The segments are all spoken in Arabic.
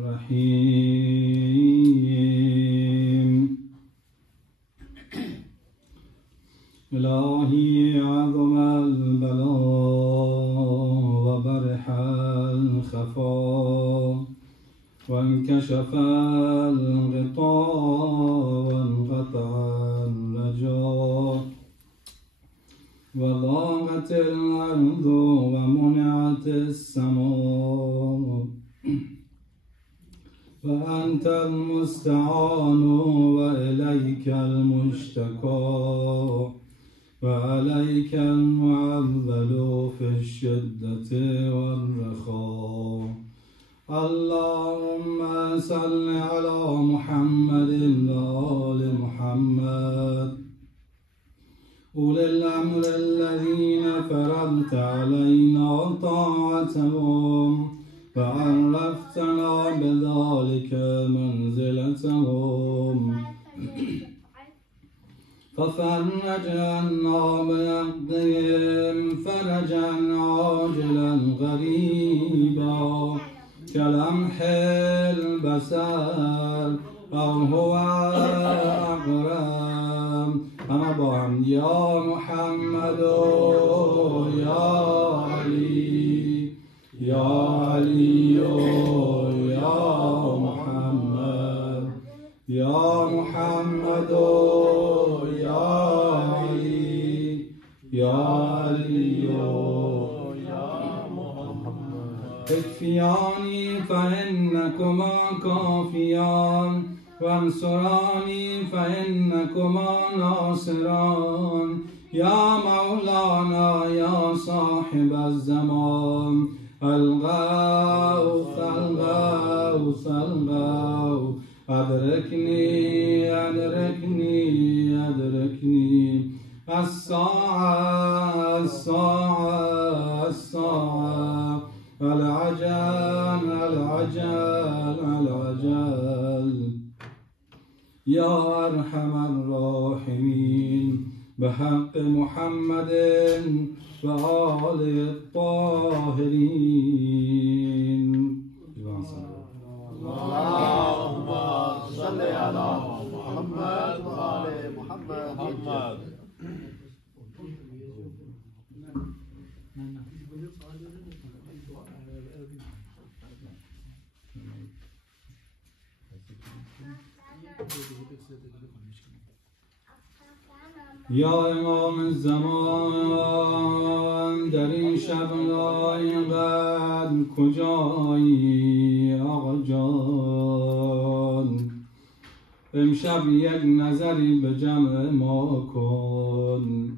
الرحيم إلهي عظم البلاء وبرح الخفاء وانكشف الغطاء وانقطع الرجاء وضاقت الأرض ومنعت السماء وأنت المستعان وإليك المشتكى وعليك المعول في الشدة والرخاء اللهم صل على محمد وآل محمد أولي الأمر الذين فرضت علينا طاعتهم فعرفتنا بذلك منزلتهم ففرج عنا بنقدهم فرجا عاجلا غريبا كلمح البصر أو هو أقرب أنا بعم يا محمد يا علي يا علي يا محمد يا محمد يا علي يا علي يا محمد اكفياني فإنكما كافيان وانصراني فإنكما ناصران يا مولانا يا صاحب الزمان الغوث الغوث الغوث أدركني أدركني أدركني الساعة الساعة الساعة العجل العجل العجل يا أرحم الراحمين بحق محمد وآله الطاهرين اللهم صل على محمد وآل محمد یا امام الزمان در این شب لایقت کجایی آقا جان امشب یک نظری به جمع ما کن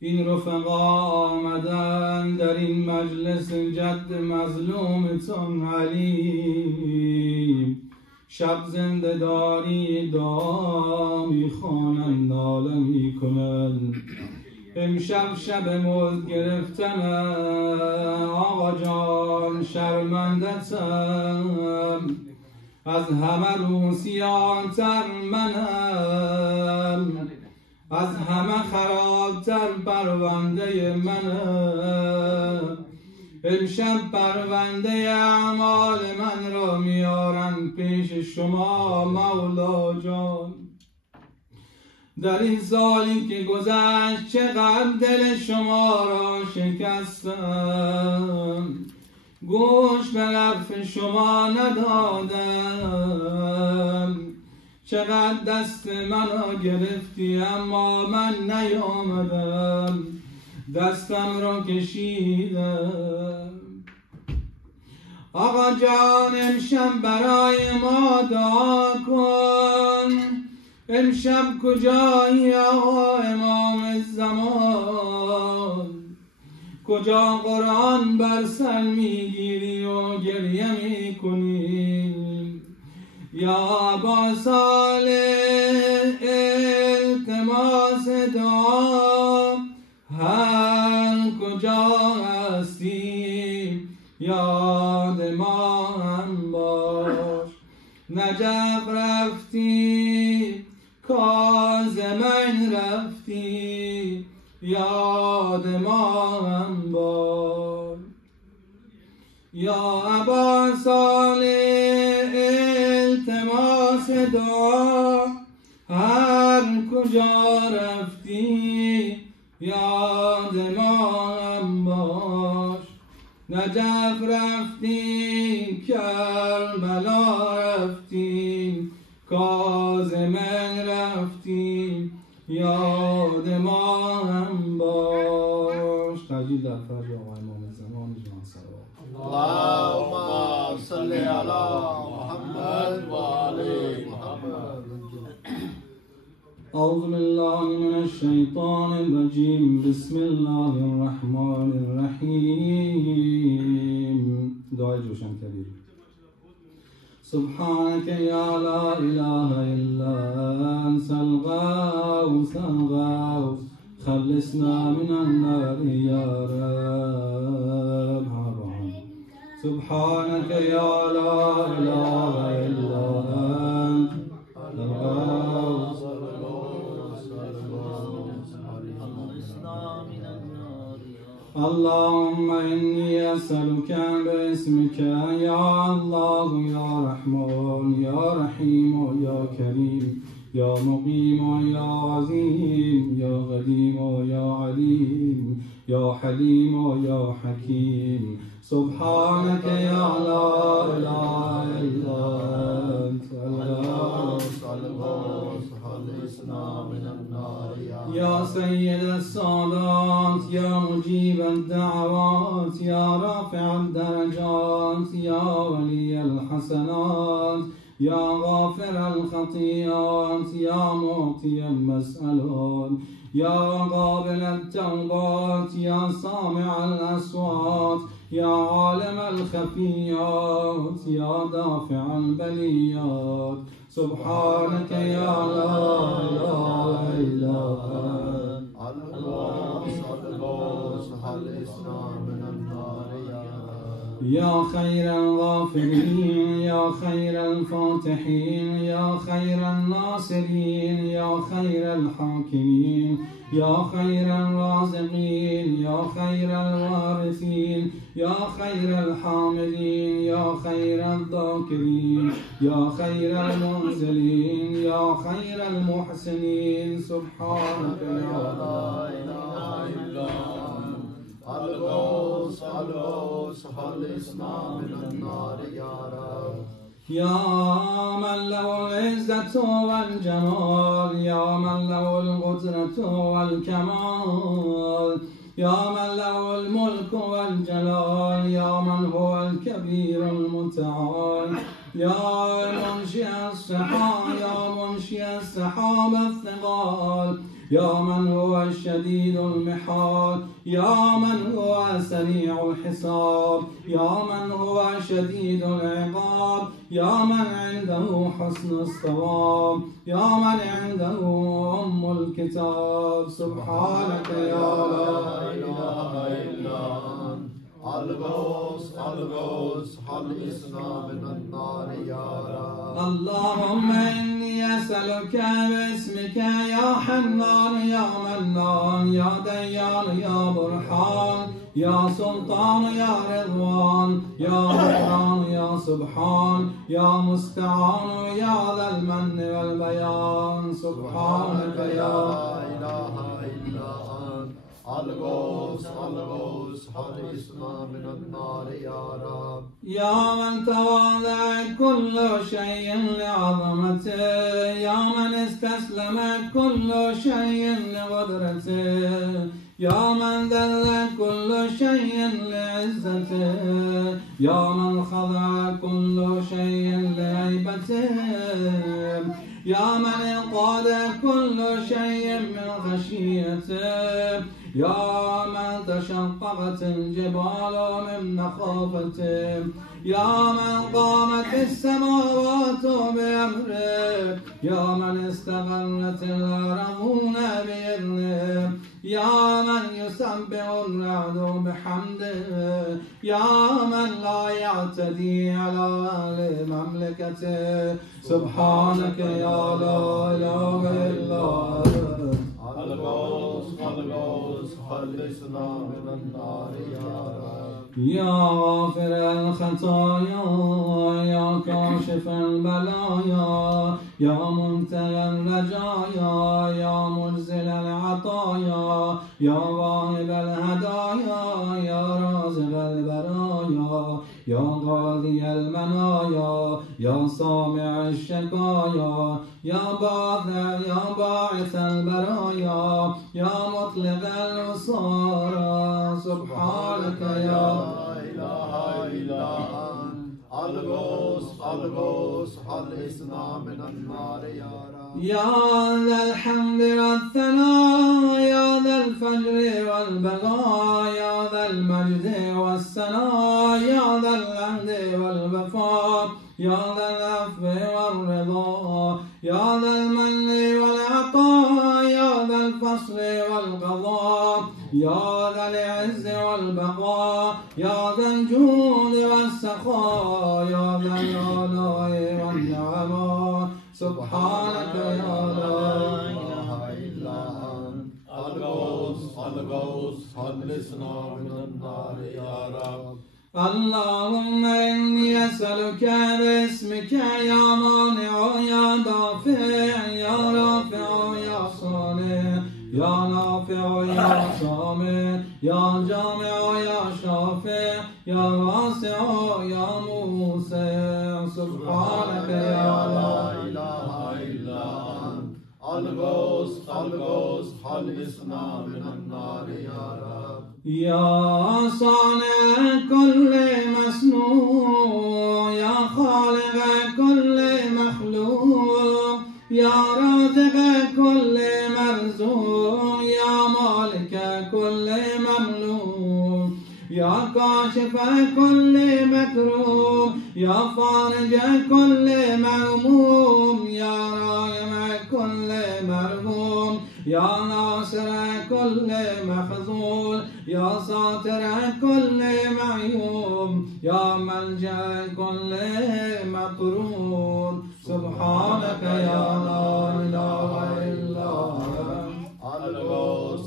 این رفقا آمدن در این مجلس جد مظلومتون علی شب زنده داری دعا میخوانن ناله میکنن امشب شب موت گرفتن آقا جان شرمندتم از همه روسیانتر منم از همه خرابتر پرونده منم امشب پرونده اعمال من را میارن پیش شما مولا جان در این سالی که گذشت چقدر دل شما را شکستم گوش به حرف شما ندادم چقدر دست منو گرفتی اما من نیامدم دستم را کشیدم آقا جان امشب برای ما دعا کن امشب کجایی آقا امام الزمان کجا قرآن بر سر میگیری و گریه میکنی یا ابا صالح التماس دعا هر کجا هستی یاد ما هم باش نجف رفتی کاظمین رفتی یاد ما هم باش یا ابا صالح دعا هر کجا رفتی یاد ما هم باش. نجف رفتیم کربلا رفتیم کاظمن رفتیم یاد ما هم باش. تجلیل در فرج آقا امام زمان جان صلوات. اللهم صل على محمد و آل محمد. أعوذ بالله من الشيطان الرجيم بسم الله الرحمن الرحيم. دعاء جوشن كبير. سبحانك يا لا إله إلا أنت الغوث الغوث خلصنا من النار يا رب. سبحانك يا لا إله إلا أنت الغوث اللهم إني أسألك باسمك يا الله يا رحمن يا رحيم يا كريم يا مقيم يا عظيم يا قديم يا عليم يا حليم يا حكيم. سبحانك يا لا إله إلا أنت الغوث خلصنا من النار يا سيد السادات يا مجيب الدعوات يا رافع الدرجات يا ولي الحسنات يا غافر الخطيئات يا معطي المسألات يا قابل التوبات يا سامع الأصوات يا عالم الخفيات يا دافع البليات. سبحانك يا لا إله إلا أنت الغوث خلصنا من النار يا خير الغافرين يا خير الفاتحين يا خير الناصرين يا خير الحاكمين يا خير الرازقين يا خير الوارثين يا خير الحامدين يا خير الذاكرين يا خير المنزلين يا خير المحسنين. سبحانك يا لا إله إلا أنت الغوث خلصنا من النار يا رب. يا من له العزة والجمال يا من له القدرة والكمال يا من له الملك والجلال يا من هو الكبير المتعال يا منشئ السحاب الثقال يا من هو الشديد المحال يا من هو سريع الحساب يا من هو شديد العقاب يا من عنده حسن الصواب يا من عنده أم الكتاب. سبحانك يا لا إله إلا أنت الغوث خلصنا من النار يا رب. اللهم إني أسألك باسمك يا حنان يا منان يا ديان يا برحان يا سلطان يا رضوان يا غفران يا سبحان يا مستعان يا ذا المن والبيان. سبحانك يا لا إله إلا أنت الغوث خلصنا من النار يا رب. يا من تواضع كل شيء لعظمته يا من استسلم كل شيء لقدرته يا من ذل كل شيء لعزته يا من خضع كل شيء لهيبته يا من انقاد كل شيء من خشيته يا من تشققت الجبال من مخافته يا من قامت السماوات بأمره يا من استغلت الأرضون بإذنه يا من يسبح الرعد بحمده يا من لا يعتدي على أهل مملكته. سبحانك يا لا إله إلا أنت الغوث خلصنا من النار يا رب. يا غافر الخطايا يا كاشف البلايا يا منتهى الرجايا يا منزل العطايا يا واهب الهدايا يا رازق البرايا يا قاضي المنايا يا سامع الشكايا يا باعث البرايا يا مطلق الأسارى سبحانك يا إله إلا أنت الغوث خلصنا من النار يا رب. يا ذا الحمد والثناء يا ذا الفجر والبقاء يا ذا المجد والثناء يا ذا العهد والوفاء يا ذا العفو والرضا يا ذا المن والعطاء يا ذا الفصل والقضاء يا ذا العز والبقاء يا ذا الجود والسخاء يا ذا الآلاء والنعماء سبحانك يا لا إله إلا أنت الغوث خلصنا من النار يا رب. اللهم إني أسألك باسمك يا مانع يا دافع يا رافع يا صالح يا نافع يا سامع يا جامع يا شافع يا واسع يا موسع سبحانك يا لا إله إلا أنت الغوث خلصنا من النار يا رب. يا صانع كل مصنوع يا خالق كل مخلوق يا رازق كل مرزوق يا مالك كل مملوك يا كاشف كل مكروه يا فارج كل مهموم يا راحم كل مرحوم يا ناصر كل مخذول يا ساتر كل معيوب يا ملجأ كل مطرود سبحانك يا لا إله إلا أنت الغوث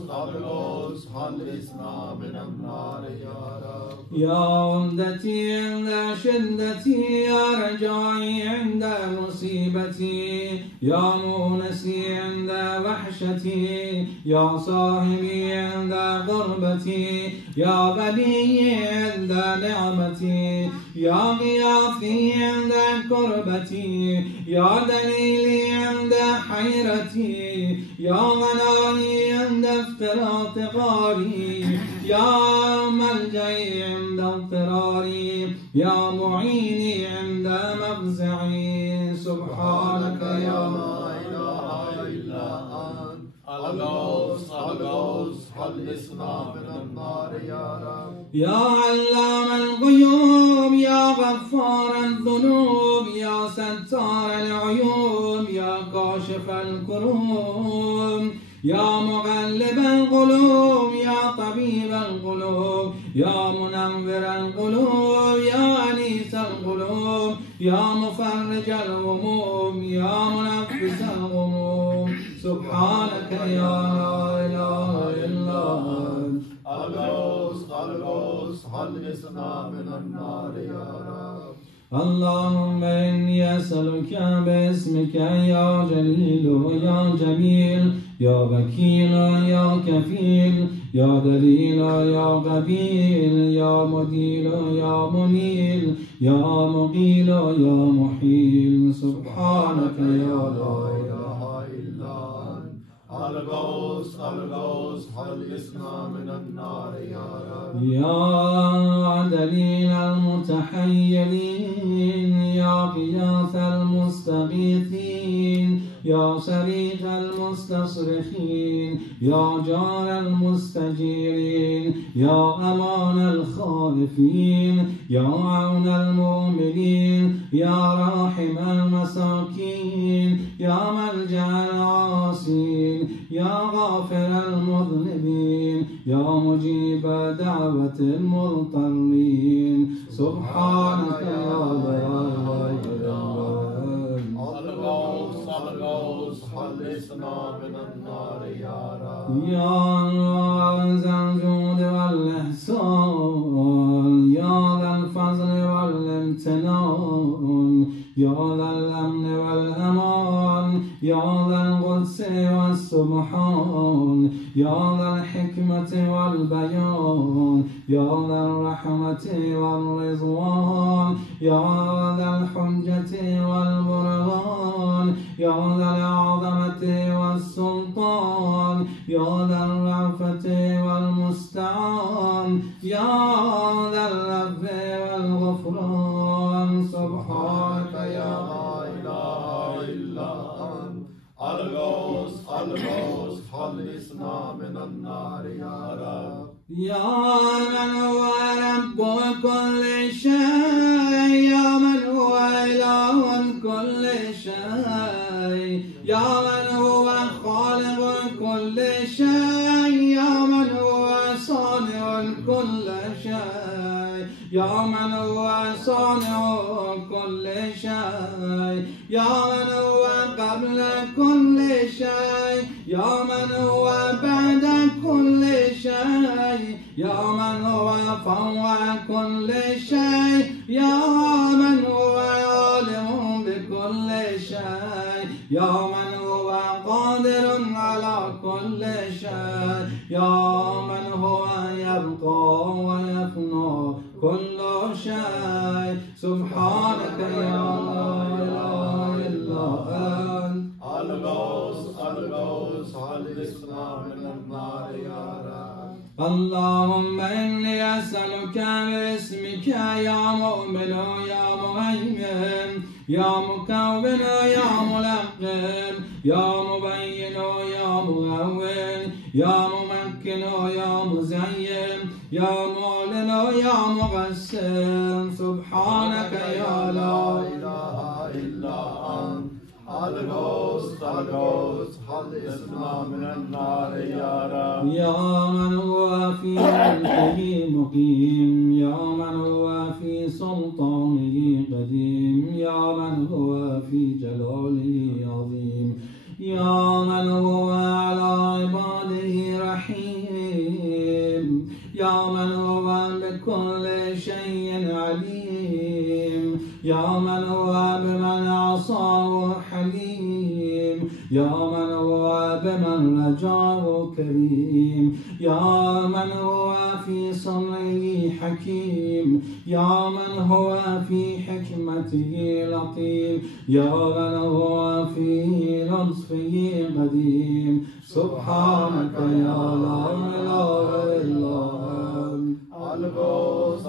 خلصنا من النار يا رب. يا عمدتي عند شدتي يا رجائي عند مصيبتي يا مونسي عند وحشتي يا صاحبي عند غربتي يا غني عند نعمتي يا غياثي عند كربتي يا دليلي عند حيرتي يا غنائي عند افتراط غاري يا ملجئي عند اضطراري يا معيني عند مفزعي سبحانك يا لا إله إلا أنت الغوث خلصنا من النار يا رب. يا علام الغيوب يا غفار الذنوب يا ستار العيوب يا كاشف الكروب يا مغلب القلوب يا طبيب القلوب يا منور القلوب يا أنيس القلوب يا مفرج الهموم يا منفس الغموم سبحانك يا لا إله إلا أنت الغوث خلصنا من النار يا رب. اللهم إني أسألك باسمك يا جليل يا جميل يا وكيل يا كفيل يا دليل يا قبيل يا مديل يا منيل يا مقيل يا محيل سبحانك يا لا إله إلا أنت الغوث خلصنا من النار يا رب. يا دليل المتحيرين يا غياث المستغيثين يا صريخ المستصرخين يا جار المستجيرين يا أمان الخائفين يا عون المؤمنين يا راحم المساكين يا ملجأ العاصين يا غافر المذنبين يا مجيب دعوة المضطرين سبحانك يا لا إله إلا الغوث خلصنا من النار يا رب. يا ذا الجود والإحسان يا ذا الأمن والأمان يا ذا القدس والسبحان يا ذا الحكمة والبيان يا ذا الرحمة والرضوان يا ذا الحجة والبرهان يا ذا العظمة والسلطان يا ذا الرأفة والمستعان يا ذا اللطف والغفران سبحانك يا لا إله إلا أنت الغوث خلصنا من النار يا رب يا من هو رب كل شيء يا من هو إله كل شيء يا من هو خالق كل شيء يا من هو صانع كل شيء يا من هو صانع كل شيء يا من هو قبل كل شيء يا من هو بعد كل شيء يا من هو فوق كل شيء يا من هو عالم بكل شيء يا من هو قادر على كل شيء يا من هو يبقى ويفنى كل شيء سبحانك يا لا إله إلا أنت الغوث خلصنا من النار يا رب اللهم إني أسألك باسمك يا مؤمن يا مهيمن يا مكون يا ملقن يا مبين يا مهون يا ممكن يا مزين يا معلن يا مقسم سبحانك يا لا إله إلا أنت الغوث خلصنا من النار يا رب يا من هو في ملكه مقيم يا من هو في سلطانه قديم يا من هو في جلاله عظيم يا من هو على عباده رحيم يا من هو بكل شيء عليم يا من هو بمن عصاه حليم يا من هو بمن رجاه كريم يا من هو في صنعه حكيم يا من هو في حكمته لطيف يا من هو في لطفه قديم سبحانك يا لا إله إلا أنت الغوث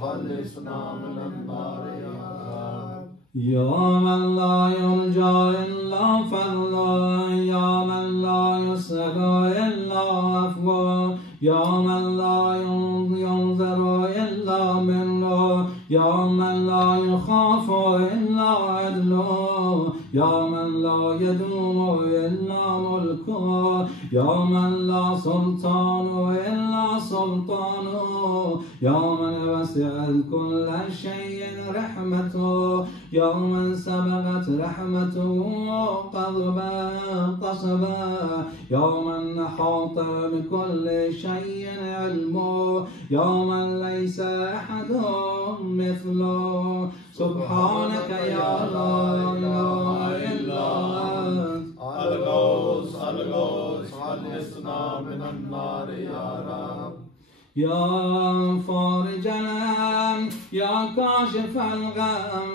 خلصنا من النار يا رب يا من لا يرجى إلا فضلا يا من لا يسأل إلا عفوا يا من لا ينظر إلا منه يا من لا يخاف إلا عدله يا من لا يدوم إلا ملكه يا من لا سلطان إلا سلطانه يا من وسع كل شيء رحمته يا من سبقت رحمته قصبا يا من أحاط بكل شيء علمه يا من ليس أحد مثله سبحانك يا لا إله إلا أنت الغوث خلصنا من النار يا رب يا فارج الهم يا كاشف الغم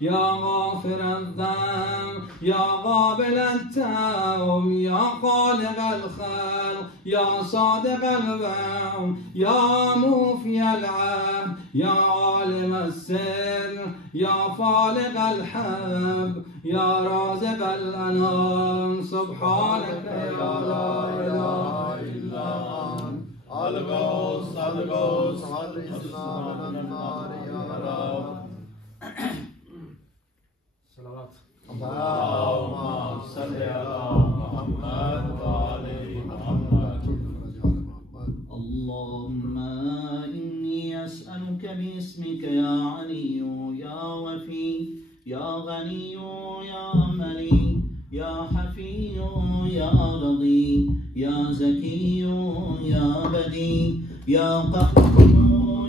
يا غافر الذنب يا قابل التوب يا خالق الخلق يا صادق الوعد يا موفي العهد يا عالم السر يا فالق الحب يا رازق الأنام سبحانك يا لا إله إلا أنت الغوث خلصنا من النار يا رب صلوات اللهم صل على محمد وآل محمد اللهم إني أسألك باسمك يا علي يا وفي يا غني يا ملي يا حفي يا رضي يا زكي يا بدي يا قهر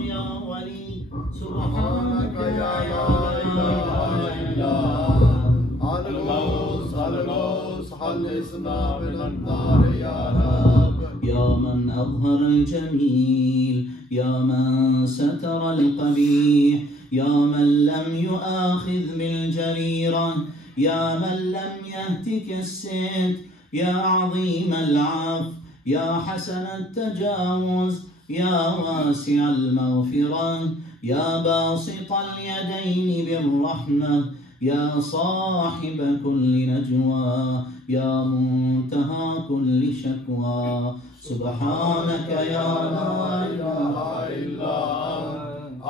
يا ولي سبحانك يا لا إله إلا أنت الغوث خلصنا من النار يا رب. يا من أظهر الجميل، يا من ستر القبيح، يا من لم يؤاخذ بالجريرة، يا من لم يهتك الست، يا عظيم العفو، يا حسن التجاوز، يا واسع المغفرة، يا باسط اليدين بالرحمة، يا صاحب كل نجوى، يا منتهى كل شكوى. سبحانك يا لا إله إلا أنت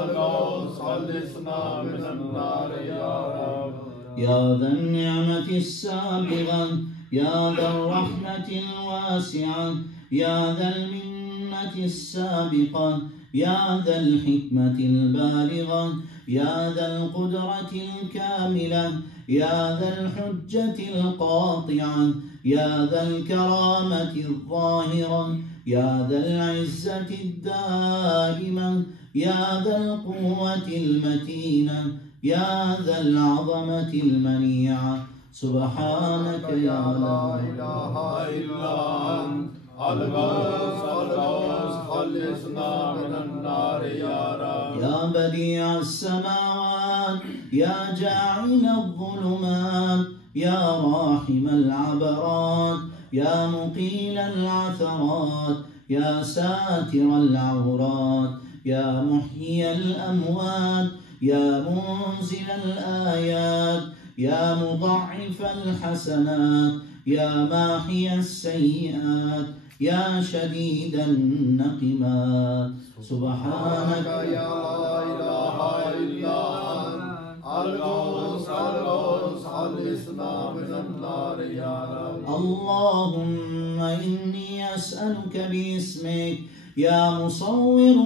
الغوث خلصنا من النار يا رب. يا ذا النعمة السابغة، يا ذا الرحمة الواسعة، يا ذا المنة السابقة، يا ذا الحكمة البالغة، يا ذا القدرة الكاملة، يا ذا الحجة القاطعة، يا ذا الكرامة الظاهرة، يا ذا العزة الدائمة، يا ذا القوة المتينة، يا ذا العظمة المنيعة. سبحانك يا لا إله إلا أنت الغوث خلصنا من النار يا رب. يا بديع السماوات، يا جاعل الظلمات، يا راحم العبرات، يا مقيل العثرات، يا ساتر العورات، يا محيي الأموات، يا منزل الآيات، يا مضاعف الحسنات، يا ماحي السيئات، يا شديد النقمات. سبحانك يا لا إله إلا أنت الغوث خلصنا من النار يا رب. اللهم إني أسألك باسمك يا مصور،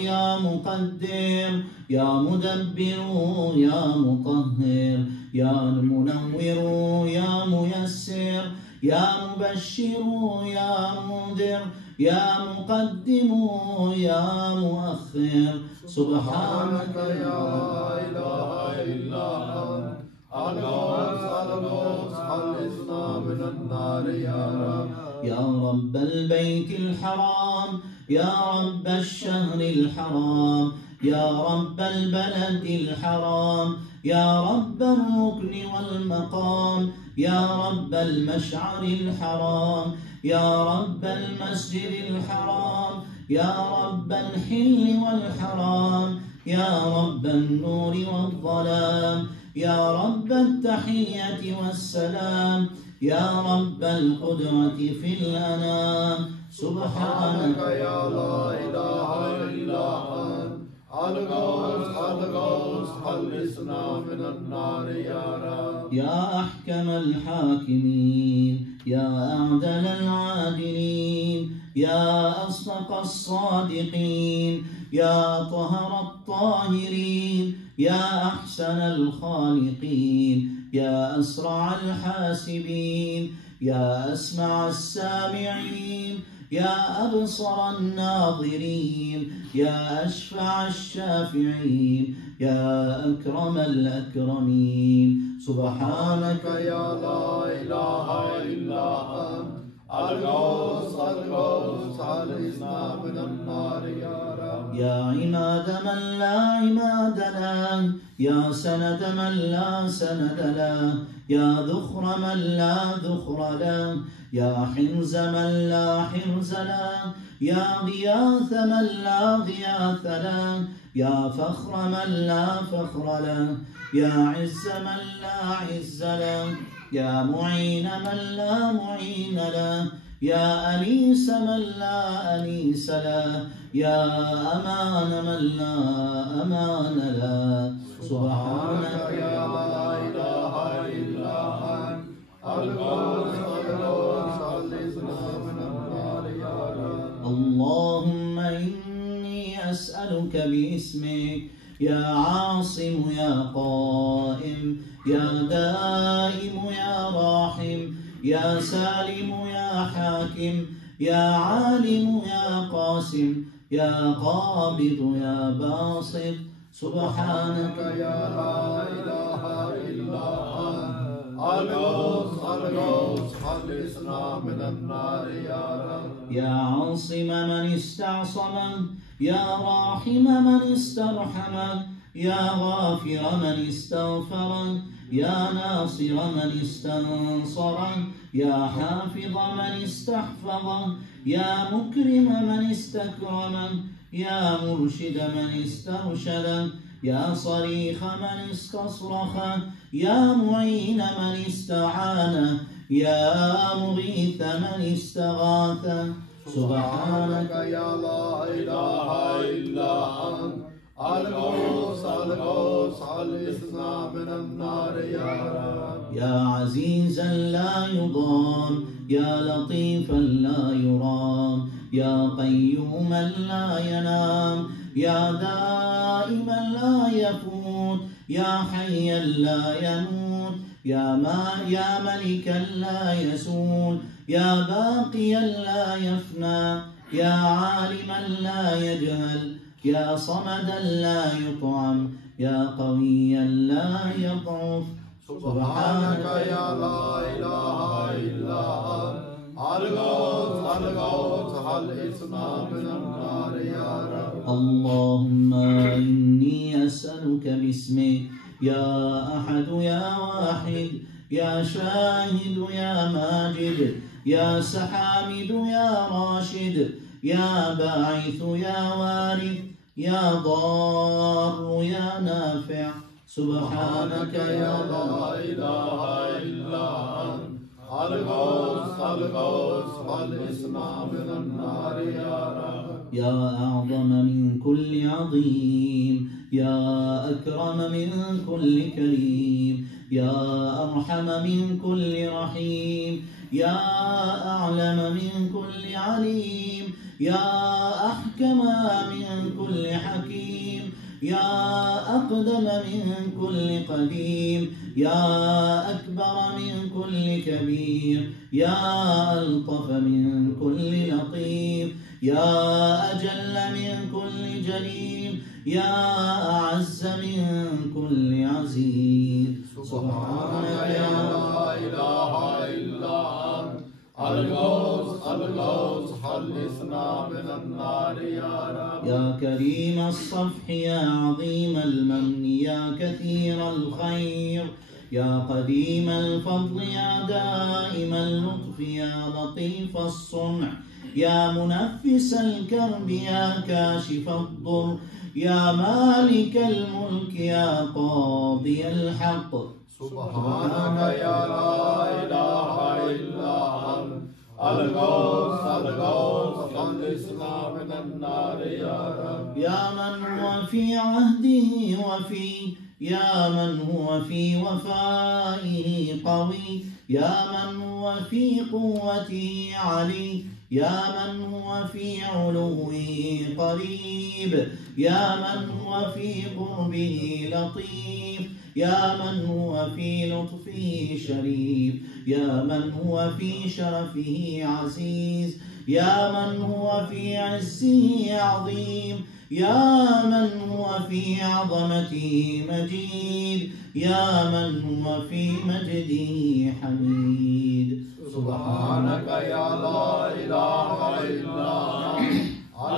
يا مقدر، يا مدبر، يا مطهر، يا منور، يا ميسر، يا مبشر، يا منذر، يا مقدم، يا مؤخر. سبحانك يا لا إله إلا أنت الغوث خلصنا من النار يا رب. يا رب البيت الحرام، يا رب الشهر الحرام، يا رب البلد الحرام، يا رب الركن والمقام، يا رب المشعر الحرام، يا رب المسجد الحرام، يا رب الحل والحرام، يا رب النور والظلام، يا رب التحية والسلام، يا رب القدرة في الأنام. سبحانك يا لا إله إلا أنت الغوث خلصنا من النار يا رب. يا أحكم الحاكمين، يا أعدل العادلين، يا أصدق الصادقين، يا طهر الطاهرين، يا أحسن الخالقين، يا أسرع الحاسبين، يا أسمع السامعين، يا أبصر الناظرين، يا أشفع الشافعين، يا أكرم الأكرمين. سبحانك يا لا إله إلا أنت الغوث خلصنا من النار يا رب. يا عماد من لا عماد له، يا سند من لا سند له، يا ذخر من لا ذخر له، يا حرز من لا حرز له، يا غياث من لا غياث له، يا فخر من لا فخر له، يا عز من لا عز له، يا معين من لا معين له، يا أنيس من لا أنيس له، يا أمان من لا أمان له. سبحانك يا لا إله إلا أنت الغوث خلصنا من النار يا رب. اللهم إني أسألك باسمك يا عاصم يا قائم، يا دائم يا راحم، يا سالم يا حاكم، يا عالم يا قاسم، يا قابض يا باسط. سبحانك يا لا خلصنا من النار يا رب. يا عاصم من استعصم، يا راحم من استرحم، يا غافر من استغفر، يا ناصر من استنصر، يا حافظ من استحفظ، يا مكرم من استكرم، يا مرشد من استرشد، يا صريخ من استصرخ، يا معين من استعان، يا مغيث من استغاث. سبحانك يا لا إله إلا أنت الغوث الغوث خلصنا من النار يا رب. يا عزيزا لا يضام، يا لطيفا لا يرام، يا قيوما لا ينام، يا دائما لا يفوت، يا حيا لا يموت، يا ملكا لا يسول، يا باقيا لا يفنى، يا عالما لا يجهل، يا صمدا لا يطعم، يا قويا لا يضعف. سبحانك يا لا إله إلا أنت الغوث الغوث خلصنا من النار يا رب. اللهم إني أسألك باسمك يا أحد يا واحد، يا شاهد يا ماجد، يا سحامد يا راشد، يا باعث يا وارث، يا ضار يا نافع. سبحانك يا لا إله إلا أنت الغوث الغوث خلصنا من النار يا رب. يا أعظم من كل عظيم، يا أكرم من كل كريم، يا أرحم من كل رحيم، يا أعلم من كل عليم، يا أحكم من كل حكيم، يا أقدم من كل قديم، يا أكبر من كل كبير، يا ألطف من كل لطيف، يا أجل من كل جليل، يا أعز من كل عزيز. سبحانك يا لا إله إلا أنت الغوث الغوث خلصنا من النار يا رب. يا كريم الصفح، يا عظيم المن، يا كثير الخير، يا قديم الفضل، يا دائم اللطف، يا لطيف الصنع، يا منفس الكرب، يا كاشف الضر، يا مالك الملك، يا قاضي الحق. سبحانك يا لا إله إلا أنت الغوث الغوث خلصنا من النار يا رب. يا من هو في عهده وفي، يا من هو في وفائه قوي، يا من هو في قوته علي، يا من هو في علوه قريب، يا من هو في قربه لطيف، يا من هو في لطفه شريف، يا من هو في شرفه عزيز، يا من هو في عزه عظيم، يا من هو في عظمته مجيد، يا من هو في مجده حميد. سبحانك يا لا إله إلا أنت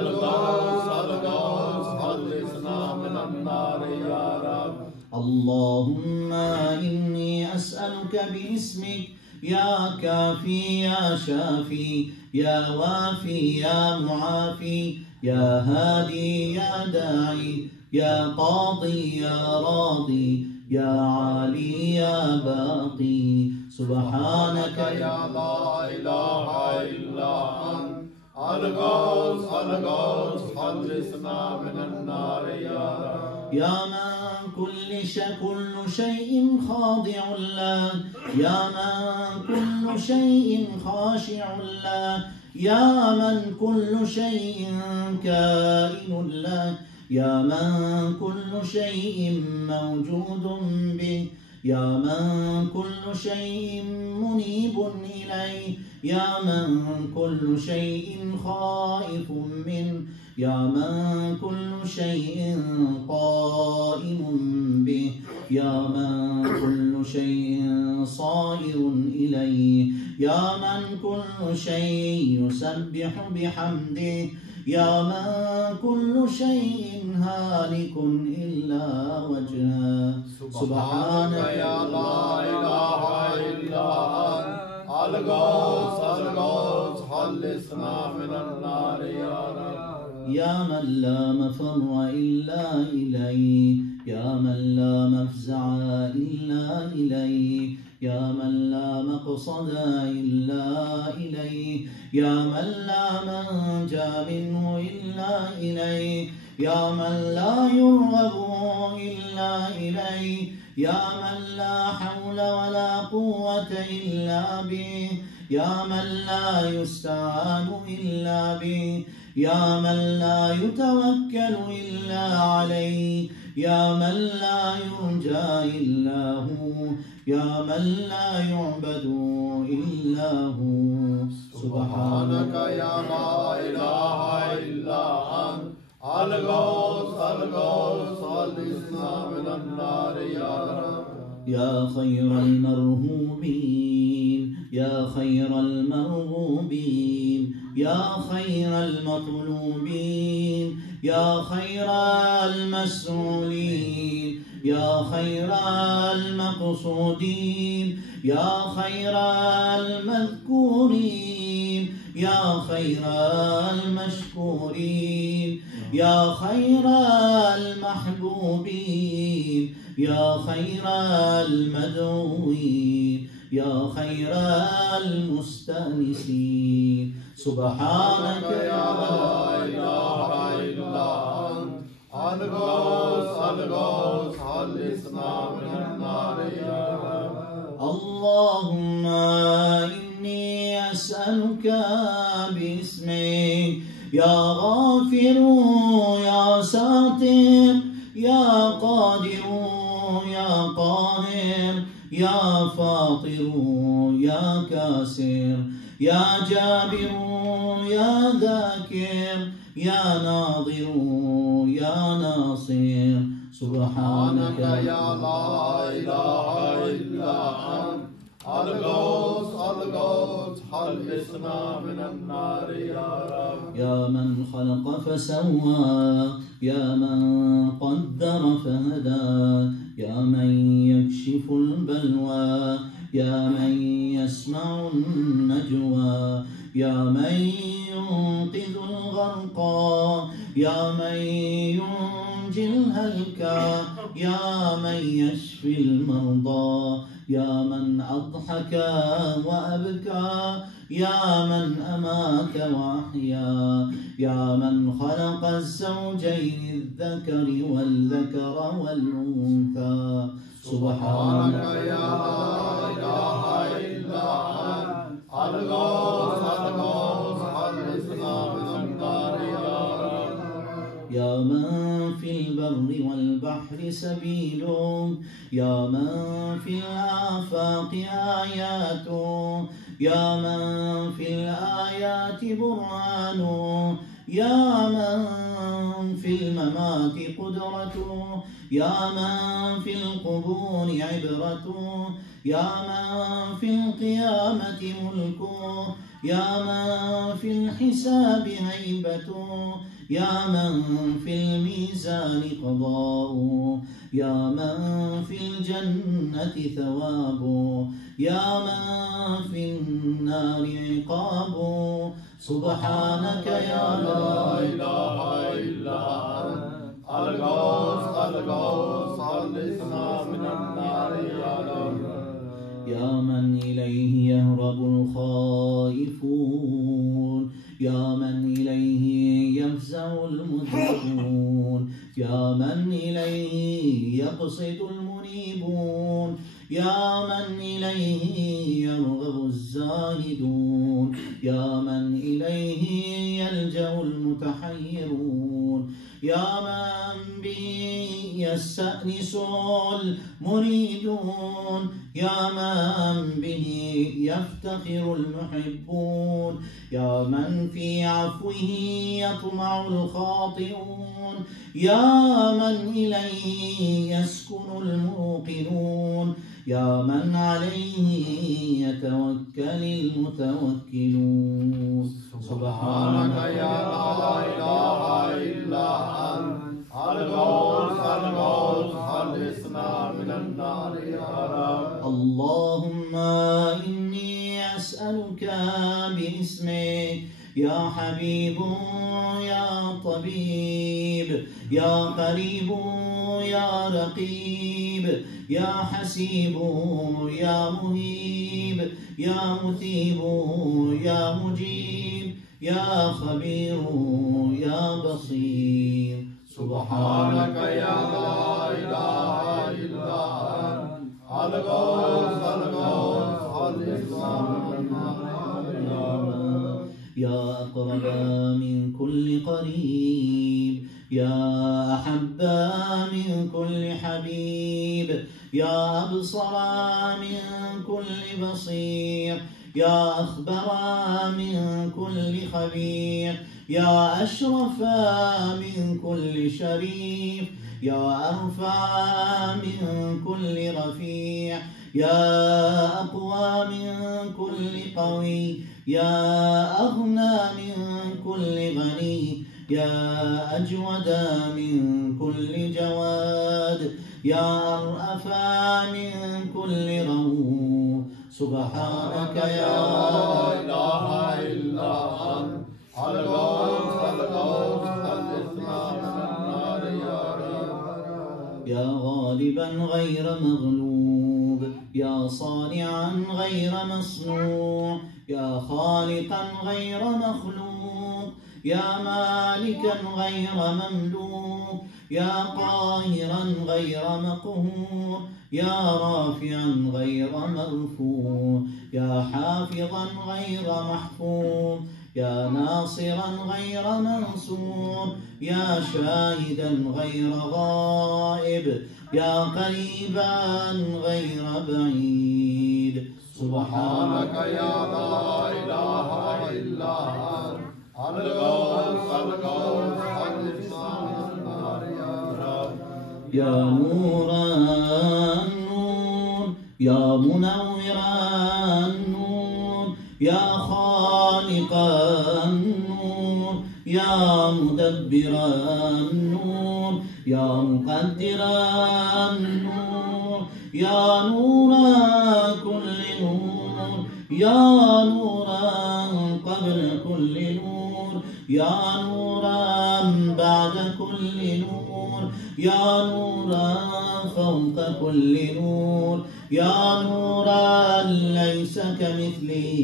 الغوث الغوث خلصنا من النار يا رب. اللهم إني أسألك باسمك يا كافي يا شافي، يا وافي يا معافي، يا هادي يا داعي، يا قاضي يا راضي، يا عالي يا باقي. سبحانك يا لا إله إلا أنت الغوث الغوث خلصنا من النار يا رب. يا من كل شيء خاضع له، يا من كل شيء خاشع له، يا من كل شيء كائن له، يا من كل شيء موجود به، يا من كل شيء منيب إليه، يا من كل شيء خائف منه، يا من كل شيء قائم به، يا من كل شيء صائر إليه، يا من كل شيء يسبح بحمده، يا من كل شيء هالك إلا وجهه. سبحانك يا لا إله إلا أنت الغوث الغوث خلصنا من النار يا رب. يا من لا مفر إلا إليه، يا من لا مفزع إلا إليه، يا من لا مقصد إلا إليه، يا من لا منجى منه إلا إليه، يا من لا يرغب إلا إليه، يا من لا حول ولا قوة إلا به، يا من لا يستعان إلا به، يا من لا يتوكل إلا عليه، يا من لا يرجى إلا هو، يا من لا يعبد إلا هو. سبحانك يا لا إله إلا أنت الغوث الغوث خلصنا من النار يا رب. يا خير المرهوبين، يا خير المرغوبين، يا خير المطلوبين، يا خير المسؤولين، يا خير المقصودين، يا خير المذكورين، يا خير المشكورين، يا خير المحبوبين، يا خير المدعوين، يا خير المستأنسين. سبحانك يا لا إله إلا أنت الغوث الغوث خلصنا من النار يا رب. اللهم إني أسألك باسمك يا غافر يا ساتر يا قادر يا قاهر يا فاطر يا كاسر يا جابر يا ذاكر يا ناظر يا ناصر. سبحانك يا لا إله إلا أنت الغوث الغوث خلصنا من النار يا رب. يا من خلق فسوى، يا من قدر فهدى، يا من يكشف البلوى، يا من يسمع النجوى، يا من ينقذ الغرقى، يا من ينجي الهلكى، يا من يشفي المرضى، يا من أضحك وأبكى، يا من أمات وأحيا، يا من خلق الزوجين الذكر والذكر والأنثى. سبحانك يا لا إله إلا أنت الغوث الغوث خلصنا من النار يا رب. يا من في البر والبحر سبيل، يا من في الآفاق آيات، يا من في الآيات برهان، يا من في الممات قدرة، يا من في القبور عبرة، يا من في القيامة ملك، يا من في الحساب هيبة، يا من في الميزان قضاء، يا من في الجنة ثواب، يا من في النار عقاب. سبحانك يا لا إله إلا أنت الغوث الغوث خلصنا من النار يا رب. يا من إليه يهرب الخائفون، يا من إليه يفزع المذنبون، يا من إليه يقصد المنيبون، يا من إليه يرغب الزاهدون، يا من إليه يلجأ المتحيرون، يا من به يستأنس المريدون، يا من به يفتخر المحبون، يا من في عفوه يطمع الخاطئون، يا من إليه يسكن الموقنون، يا من عليه يتوكل المتوكلون. سبحانك يا لا إله إلا أنت الغوث الغوث خلصنا من النار يا رب. اللهم إني أسألك باسمك يا حبيب يا طبيب يا قريب يا رقيب يا حسيب يا مهيب يا مثيب يا مجيب يا خبير يا بصير. سبحانك يا لا إله إلا أنت الغوث الغوث خلصنا من النار يا رب. يا أقرب من كل قريب يا أحب من كل حبيب يا أبصر من كل بصير يا أخبر من كل خبير يا أشرف من كل شريف يا أرفع من كل رفيع يا أقوى من كل قوي يا أغنى من كل غني يا أجود من كل جواد يا أرأف من كل روح. سبحانك يا لا إله إلا أنت الغوث الغوث خلصنا من النار يا رب. يا غالبا غير مغلوب يا صانعا غير مصنوع يا خالقا غير مخلوق يا مالكا غير مملوك يا قاهرا غير مقهور يا رافعا غير مرفوع يا حافظا غير محفوظ يا ناصرا غير منصور يا شاهدا غير غائب يا قريبا غير بعيد. سبحانك يا لا إله إلا أنت الغوث الغوث خلصنا من النار يا رب. يا نور النور يا منور النور يا خالق النور يا مدبر النور يا مقدر النور يا نور كل نور يا نورا قبل كل نور يا نورا بعد كل نور يا نورا فوق كل نور يا نورا ليس كمثله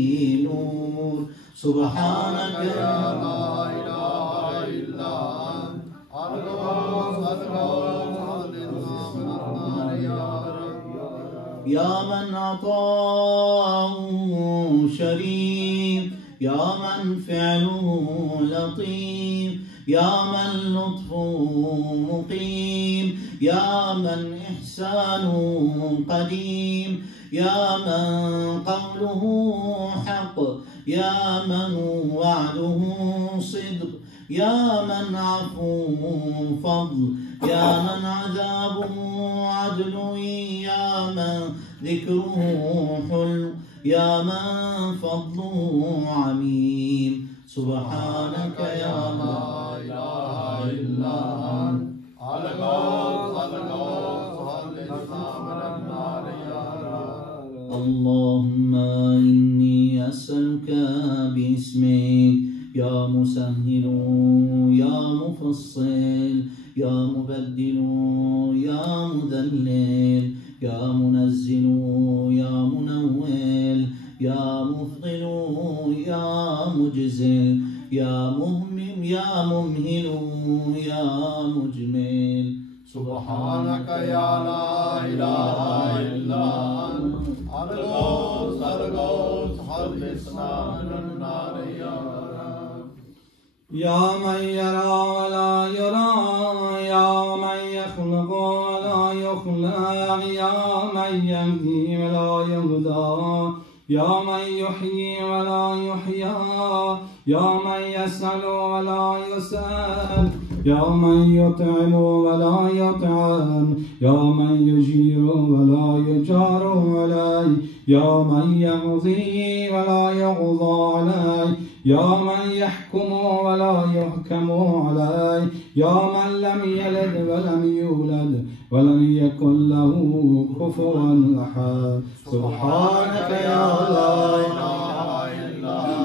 نور. سبحانك يا لا إله إلا أنت الغوث الغوث خلصنا من النار يا رب. يا من عطاؤه شريف يا من فعله لطيف يا من لطفه مقيم يا من إحسانه قديم يا من قوله حق يا من وعده صدق يا من عفوه فضل يا من عذابه عدل يا من ذكره حلو يا من فضله عميم. سبحانك يا لا إله إلا أنت الغوث الغوث خلصنا من النار يا رب. اللهم إني أسألك باسمك يا مسهل يا مفصل يا مبدل يا مذلل يا منزل يا منول يا مفضل يا مجزل يا مهمل يا ممهل يا مجمل. سبحانك يا لا إله إلا أنت الغوث الغوث خلصنا من النار يا رب. يا من يرى ولا يرى يا من يا من يهدي ولا يهدى يا من يحيي ولا يحيى يا من يسأل ولا يسأل يا من يطعم ولا يطعم يا من يجير ولا يجار عليه يا من يقضي ولا يقضى عليه يا من يحكم ولا يحكم عليه يا من لم يلد ولم يولد ولم يكن له كفوا أحد سبحانك يا لا إله إلا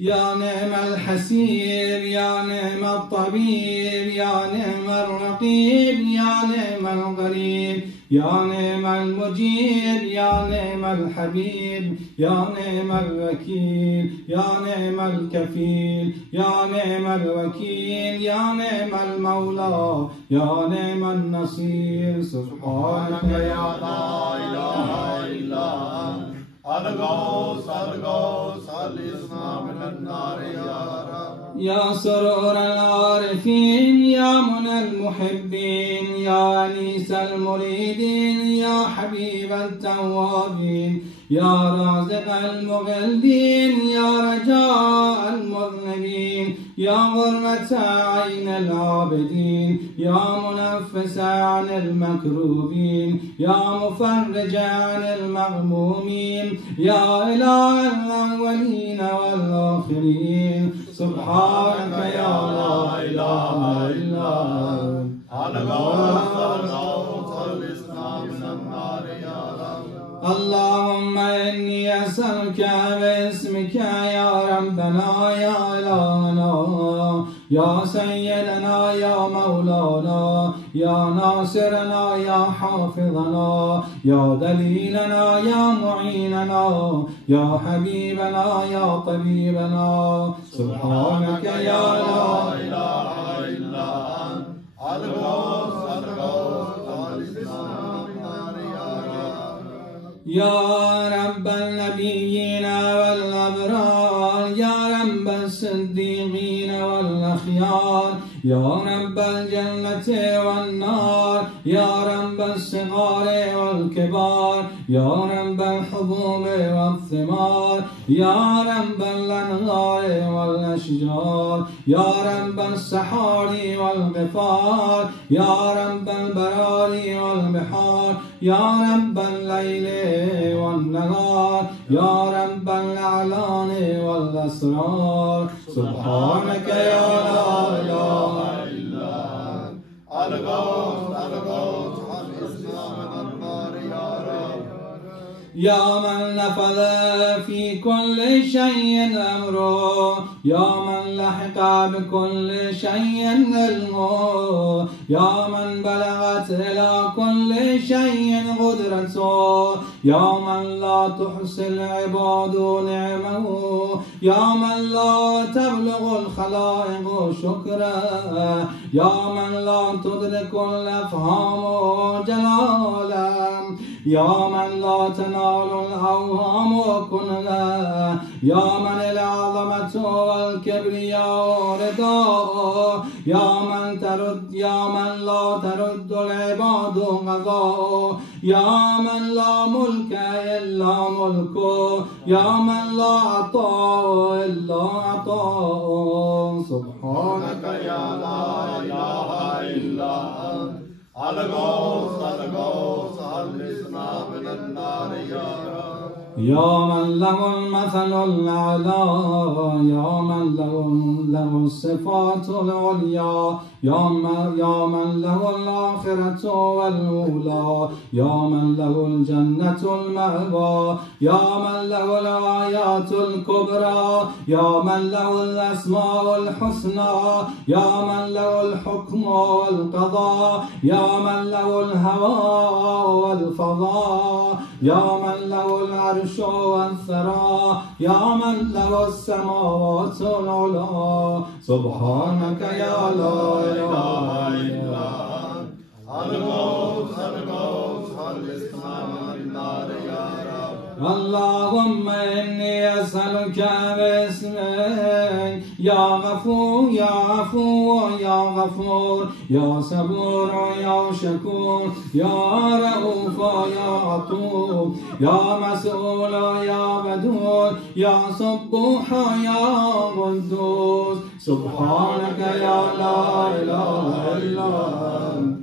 يا نعم الحسيب يا نعم الطبيب يا نعم الرقيب يا نعم القريب يا نعم المجيب يا نعم الحبيب يا نعم الوكيل يا نعم الكفيل يا نعم الوكيل يا نعم المولى يا نعم النصير سبحانك يا لا إله إلا أنت الغوث خلصنا من النار يا رب يا سرور العارفين يا منى المحبين يا أنيس المريدين يا حبيب التوابين يا رازق المغلين يا رجاء المذنبين يا غرة عين العابدين يا منفس عن المكروبين يا مفرج عن المغمومين يا إله الأولين والآخرين سبحانك يا لا إله إلا أنت اللهم إني أسألك باسمك يا ربنا يا إلهنا يا سيدنا يا مولانا يا ناصرنا يا حافظنا يا دليلنا يا معيننا يا حبيبنا يا طبيبنا سبحانك يا لا إله إلا أنت الغوث يا رب النبيين والأبرار يا رب الصديقين والأخيار يا رب الجنة والنار يا رب الصغار والكبار يا رب الحبوب والثمار يا رب الأنهار والأشجار يا رب السحار والغفار يا رب البراري والبحار يا رب الليل والنهار يا رب الأعلان والأسرار سبحانك يا لا إله إلا أنت الغوث خلصنا من النار يا رب يا من نفذ في كل شيء أمره يا من لحق بكل شيء علمه يا من بلغت إلى كل شيء قدرته يا من لا تحصي العباد نعمه يا من لا تبلغ الخلائق شكره يا من لا تدرك الأفهام جلاله يا من لا تنال الأوهام كنها يا من العظمة والكبرياء رداء يا من لا ترد العباد قضاء يا من لا ملك إلا ملكه يا من لا عطاء إلا عطاء سبحانك يا لا إله إلا أنت الغوث خلصنا من النار يا رب يا من له المثل الأعلى يا من له الصفات العليا يا من له الآخرة والأولى يا من له الجنة المأوى يا من له الآيات الكبرى يا من له الأسماء الحسنى يا من له الحكم والقضاء يا من له الهواء والفضاء يا من له العرش والثرى يا من له السماوات العلى سبحانك يا لا إله إلا أنت الغوث خلصنا من النار يا رب اللهم إني أسألك باسمك يا غفور يا عفو يا غفور يا صبور يا شكور يا رؤوف يا عطوف يا مسؤول يا بدور يا صبوح يا قدوس سبحانك يا لا إله إلا أنت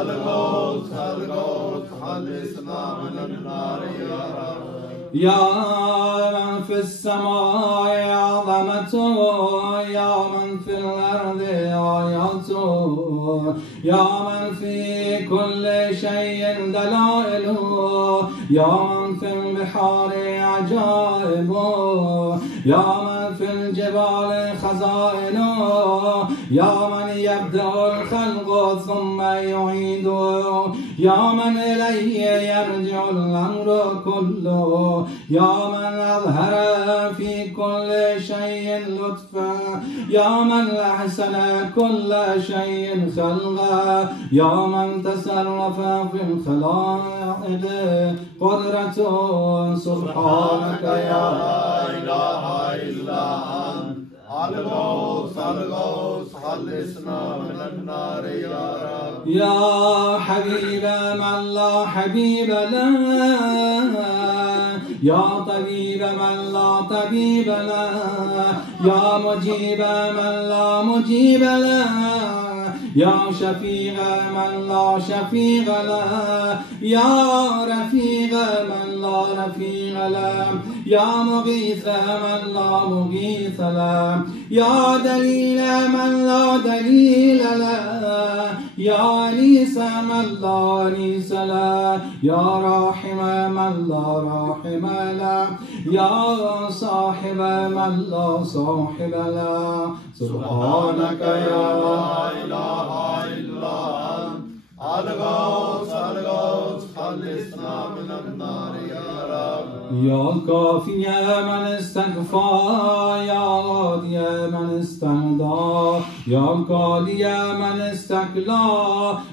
الغوث الغوث خلصنا من النار يا رب. يا من في السماء عظمته يا من في الأرض آياته يا من في كل شيء دلائله يا من في البحار عجائبه يا من في الجبال خزائنه يا من يبدأ الخلق ثم يعيده يا من إليه يرجع الأمر كله يا من أظهر في كل شيء لطفا يا من أحسن كل شيء خلقا يا من تصرف في الخلائق قدرته سبحانك يا لا إله إلا أنت الغوث الغوث خلصنا من النار يا رب. يا حبيب من لا حبيب له يا طبيب من لا طبيب له يا مجيب من لا مجيب له يا شفيع من لا شفيع له يا رفيق من لا رفيق له يا مغيث من لا مغيث له يا دليل من لا دليل له يا أنيس من لا أنيس له يا راحم من لا راحم له يا صاحب من لا صاحب له سبحانك يا لا إله إلا أنت الغوث الغوث خلصنا من النار يا رب. يا كافي من استكفى يا غادي من استهدى يا قاضي من استكلى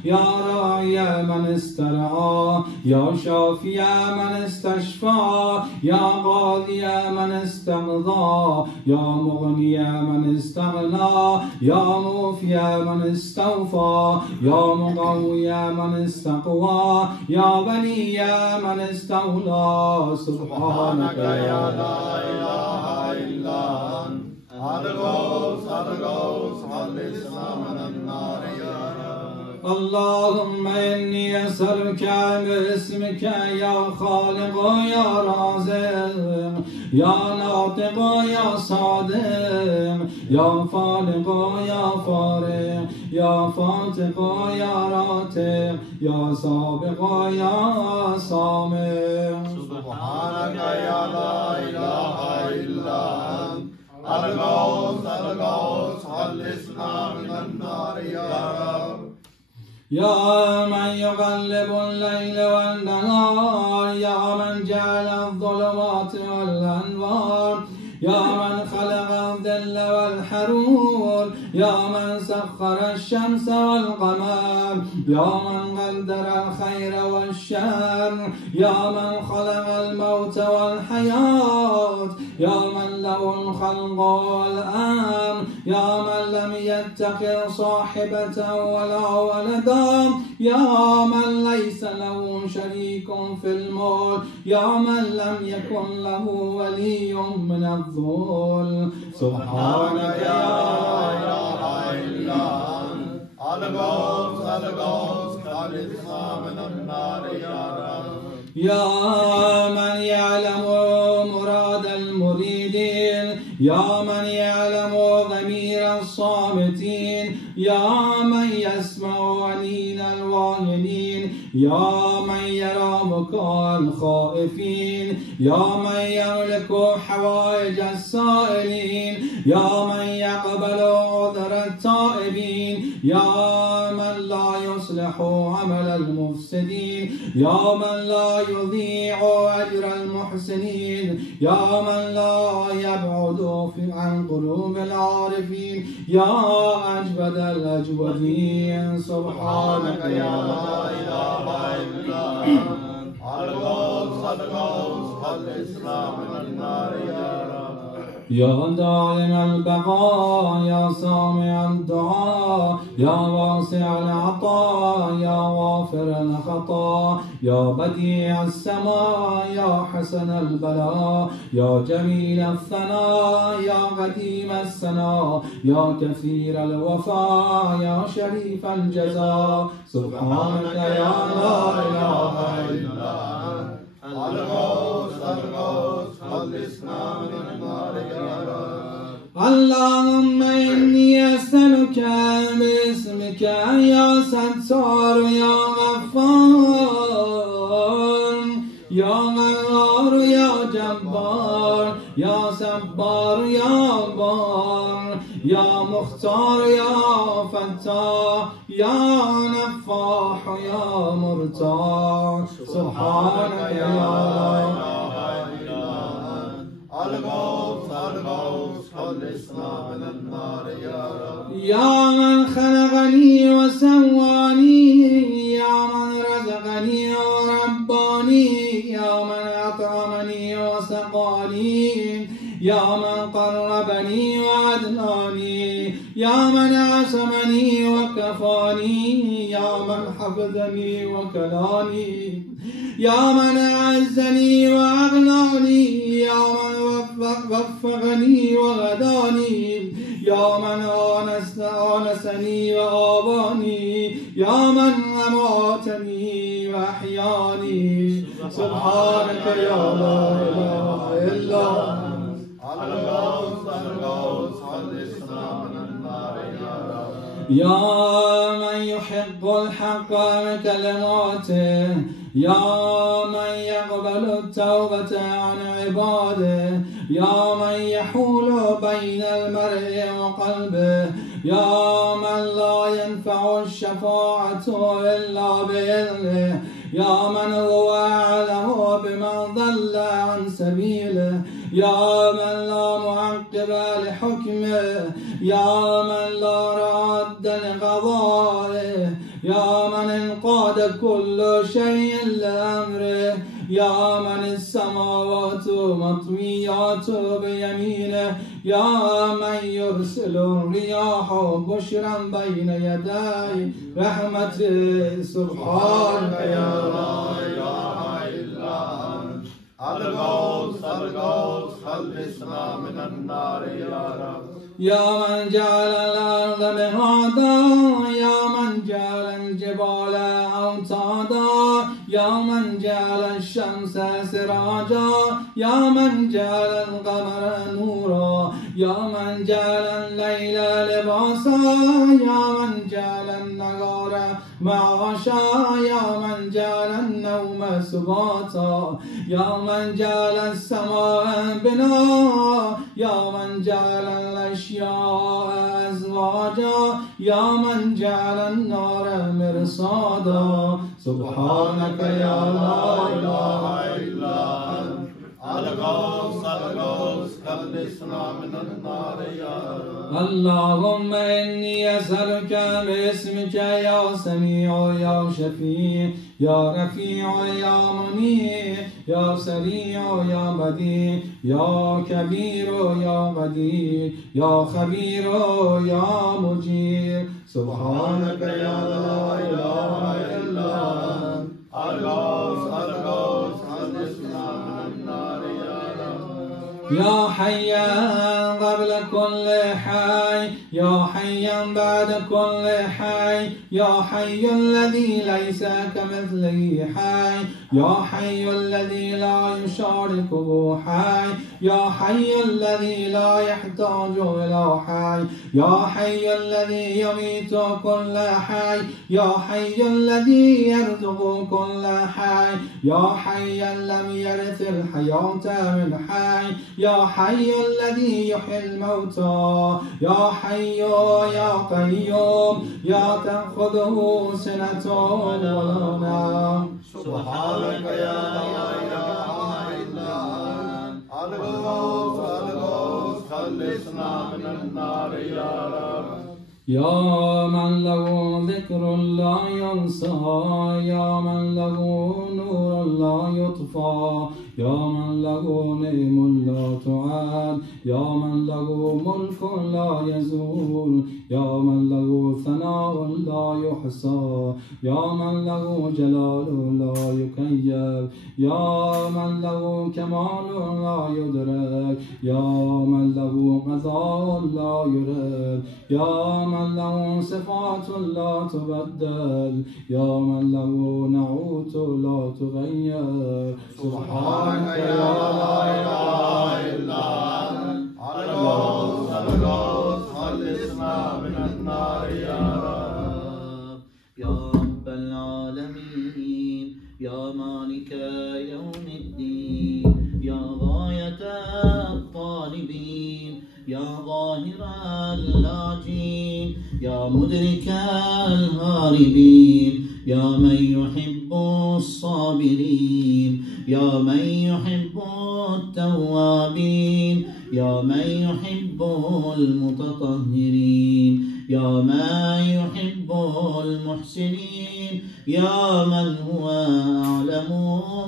يا راعي من استرعى يا شافي من استشفى يا قاضي من استقضى يا مغني من استغنى يا موفي من استوفى يا مقوي من استقوى يا بني من استولى سبحانك يا لا إله إلا أنت الغوث الغوث خلصنا من النار يا رب. اللهم إني أسألك باسمك يا خالق يا رازق يا ناطق يا صادق يا فالق يا فارق يا فاتق يا راتق يا سابق يا سامق سبحانك يا لا إله إلا أنت الغوث الغوث خلصنا من النار يا رب. يا من يقلب الليل والنهار يا من جعل الظلمات والأنوار يا من خلق الظل والحرور يا من سخر الشمس والقمر يا من قدر الخير والشر يا من خلق الموت والحياة يا من له الخلق والأمر يا من لم يتخذ صاحبة ولا ولدا يا من ليس له شريك في الملك يا من لم يكن له ولي من الظلم سبحانك يا لا إله إلا أنت الغوث الغوث خلصنا من النار يا رب. يا من يعلم مراد المريدين يا من يعلم ضمير الصامتين يا من يسمع أنين الواهدين يا من يرى بكاء الخائفين يا من يملك حوائج السائلين يا من يقبل عذر التائبين يا من لا يصلح عمل المفسدين يا من لا يضيع أجر المحسنين يا من لا يبعد عن قلوب العارفين يا أجود الأجودين سبحانك يا لا إله إلا أنت الغوث الغوث خلصنا من النار يا رب. يا دائم البقاء يا سامع الدعاء يا واسع العطاء يا غافر الخطا يا بديع السماء يا حسن البلاء يا جميل الثناء يا قديم السناء يا كثير الوفاء يا شريف الجزاء سبحانك يا لا إله إلا أنت الغوث خلصنا من النار يا رب. اللهم إني أسألك باسمك يا ستار يا غفار يا غفار يا جبار يا صبار يا بار يا مختار يا فتاح يا نفاح يا مرتاح سبحانك يا لا الغوث خلصنا من النار يا رب. يا من خلقني وسواني يا من رزقني ورباني يا من أطعمني وسقاني يا من قربني وأدناني يا من عصمني وكفاني يا من حفظني وكلاني يا من أعزني وأغناني يا من وفقني وغداني يا من آنسني وآباني يا من أماتني وأحياني سبحانك يا لا إله إلا أنت الغوث خلصنا من النار يا رب. يا من يحق الحق بكلماته يا من يقبل التوبة عن عباده يا من يحول بين المرء وقلبه يا من لا ينفع الشفاعة إلا بإذنه يا من هو أعلم بمن ضل عن سبيله يا من لا معقب لحكمه يا من لا راد لقضائه يا من انقاد كل شيء لأمره يا من السماوات مطويات بيمينه يا من يرسل الرياح بشرا بين يدي رحمته سبحانك يا لا إله إلا أنت الغوث خلصنا من النار يا رب. يا من جعل الأرض مهادا يا من جعل الجبال أوتادا يا من جعل الشمس سراجا يا من جعل القمر نورا يا من جعل الليل لباسا يا من جعل النهار معاشا يا من جعل النوم سباتا يا من جعل السماء بناء يا من جعل الأشياء أزواجا يا من جعل النار مرصادا سبحانك يا لا إله إلا أنت الغوث خلصنا من النار يا رب. اللهم إني أسألك باسمك يا سميع يا شفيع يا رفيع يا منيع يا سريع يا بديع يا كبير يا قدير يا خبير يا مجير سبحانك يا لا إله إلا أنت الغوث خلصنا من النار يا رب. يا حيا قبل كل حي يا حيا بعد كل حي يا حي الذي ليس كمثله حي يا حي الذي لا يشاركه حي يا حي الذي لا يحتاج إلى حي يا حي الذي يميت كل حي يا حي الذي يرزق كل حي يا حيا لم يرث الحياة من حي يا حي الذي يحيي الموتى يا حي يا قيوم يا تأخذه سنة ولا نوم سبحانك يا لا إله إلا أنت الغوث خلصنا من النار يا رب. يا من له ذكر لا ينسى يا من له نور لا يطفى يا من له نعم لا تعد يعاد يا من له ملك لا يزول يا من له ثناء لا يحصى يا من له جلال لا يكيف يا من له كمال لا يدرك يا من له قضاء لا يرد يا من له صفات لا تبدل يا من له نعوت لا تغير سبحانك يا لا إله إلا أنت الغوث الغوث خلصنا من النار يا رب يا رب العالمين يا مالك يوم الدين يا غاية الطالبين يا ظاهر اللاجين يا مدرك الهاربين يا من يحب الصابرين يا من يحب التوابين يا من يحب المتطهرين يا من يحب المحسنين يا من هو أعلم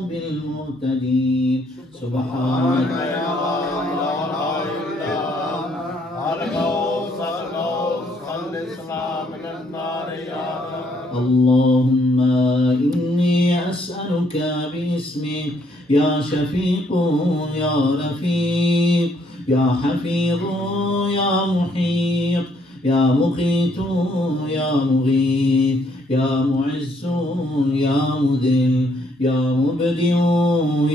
بالمهتدين سبحانك يا لا إله إلا أنت الغوث الغوث خلصنا من النار يا رب اللهم إني أسألك باسمك يا شفيق يا رفيق يا حفيظ يا محيط يا مقيت يا مغيث يا معز يا مذل يا مبدئ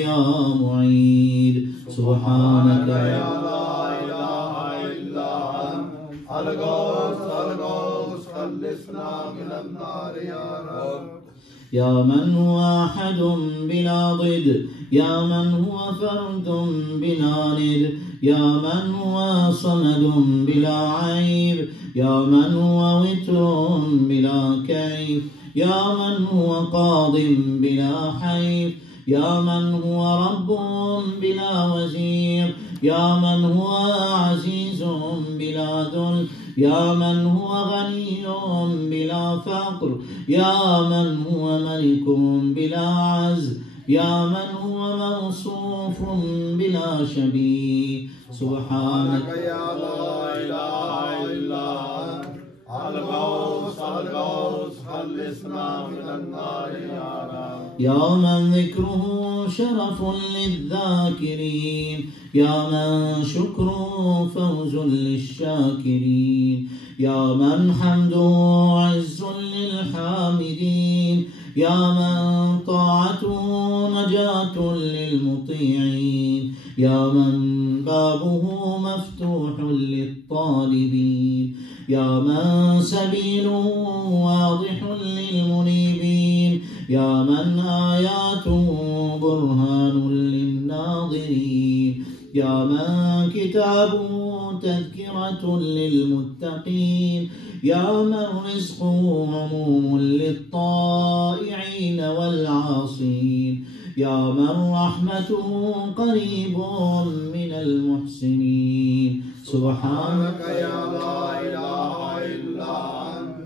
يا معيد سبحانك يا لا إله إلا أنت الغوث الغوث خلصنا من النار يا رب يا من هو أحد بلا ضد يا من هو فرد بلا ند يا من هو صمد بلا عيب يا من هو وتر بلا كيف يا من هو قاض بلا حيف يا من هو رب بلا وزير يا من هو عزيز بلا ذل يا من هو غني بلا فقر يا من هو ملك بلا عز يا من هو موصوف بلا شبيه سبحانك يا لا إله إلا أنت الغوث الغوث خلصنا من النار يا رب يا من ذكره شرف للذاكرين يا من شكره فوز للشاكرين يا من حمده عز للحامدين يا من طاعته نجاة للمطيعين يا من بابه مفتوح للطالبين يا من سبيله واضح للمنيبين يا من آياته برهان للناظرين يا من كتابه تذكرة للمتقين يا من رزقه عموم للطائعين والعاصين يا من رحمته قريب من المحسنين سبحانك يا لا إله إلا أنت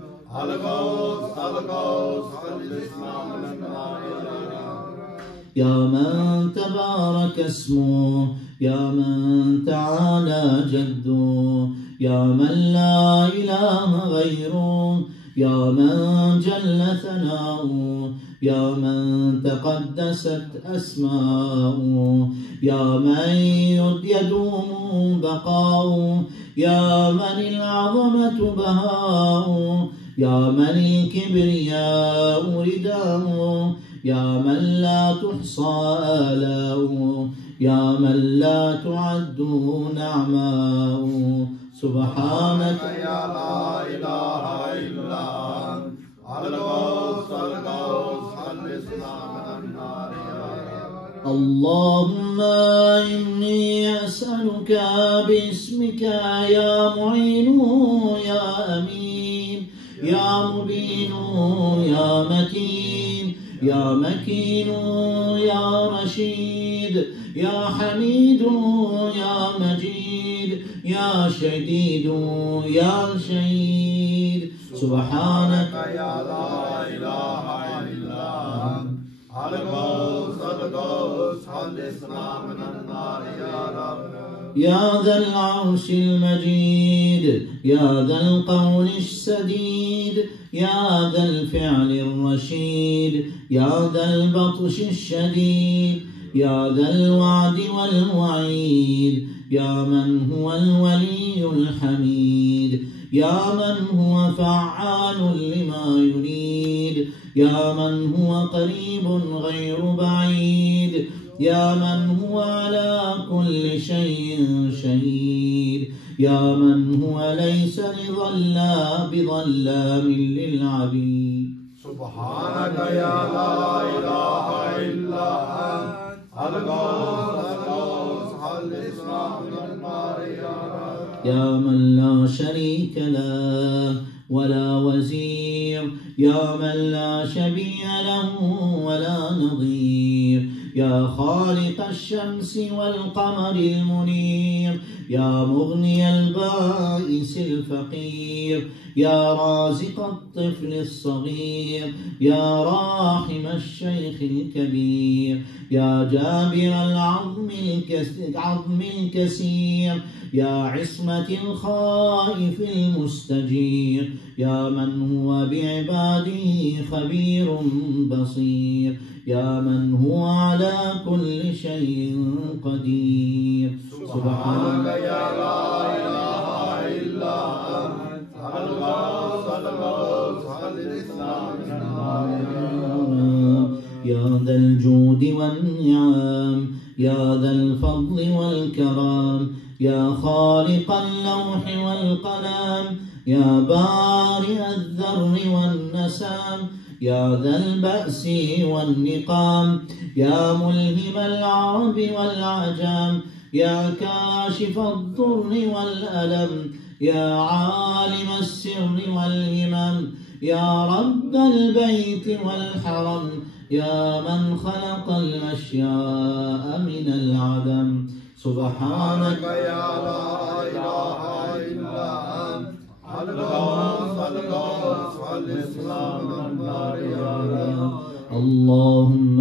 الغوث الغوث خلصنا من النار يا رب يا من تبارك اسمه يا من تعالى جده يا من لا إله غيره يا من جل ثناؤه يا من تقدست أسماؤه يا من يدوم بقاؤه يا من العظمة بهاؤه يا من الكبرياء رداؤه يا من لا تحصى آلاؤه يا من لا تعد نعماؤه سبحانك يا لا إله إلا أنت الغوث الغوث خلصنا من النار يا رب اللهم إني أسألك باسمك يا معين يا أمين يا مبين يا متين يا مكين يا رشيد يا حميد يا مجيد يا شديد يا شهيد سبحانك يا لا إله إلا أنت الغوث الغوث خلصنا من النار يا رب يا ذا العرش المجيد يا ذا القول السديد يا ذا الفعل الرشيد يا ذا البطش الشديد يا ذا الوعد والوعيد يا من هو الولي الحميد يا من هو فعال لما يريد يا من هو قريب غير بعيد يا من هو على كل شيء شهيد يا من هو ليس بظلام للعبيد سبحانك يا لا إله إلا أنت الغوث خلصنا من النار يا رب يا من لا شريك له ولا وزير يا من لا شبيه له ولا نظير يا خالق الشمس والقمر المنير يا مغني البائس الفقير يا رازق الطفل الصغير يا راحم الشيخ الكبير يا جابر العظم الكسير يا عصمة الخائف المستجير يا من هو بعباده خبير بصير يا من هو على كل شيء قدير سبحانك يا لا إله إلا أنت الغوث خلصنا من النار يا ذا الجود والنعم يا ذا الفضل والكرم يا خالق اللوح والقلم يا بارئ الذر والنسم يا ذا البأس والنقام يا ملهم العرب والعجم يا كاشف الضر والألم يا عالم السر والهمم يا رب البيت والحرم يا من خلق الأشياء من العدم سبحانك يا لا إله إلا أنت الغوث خلصنا من النار يا رب اللهم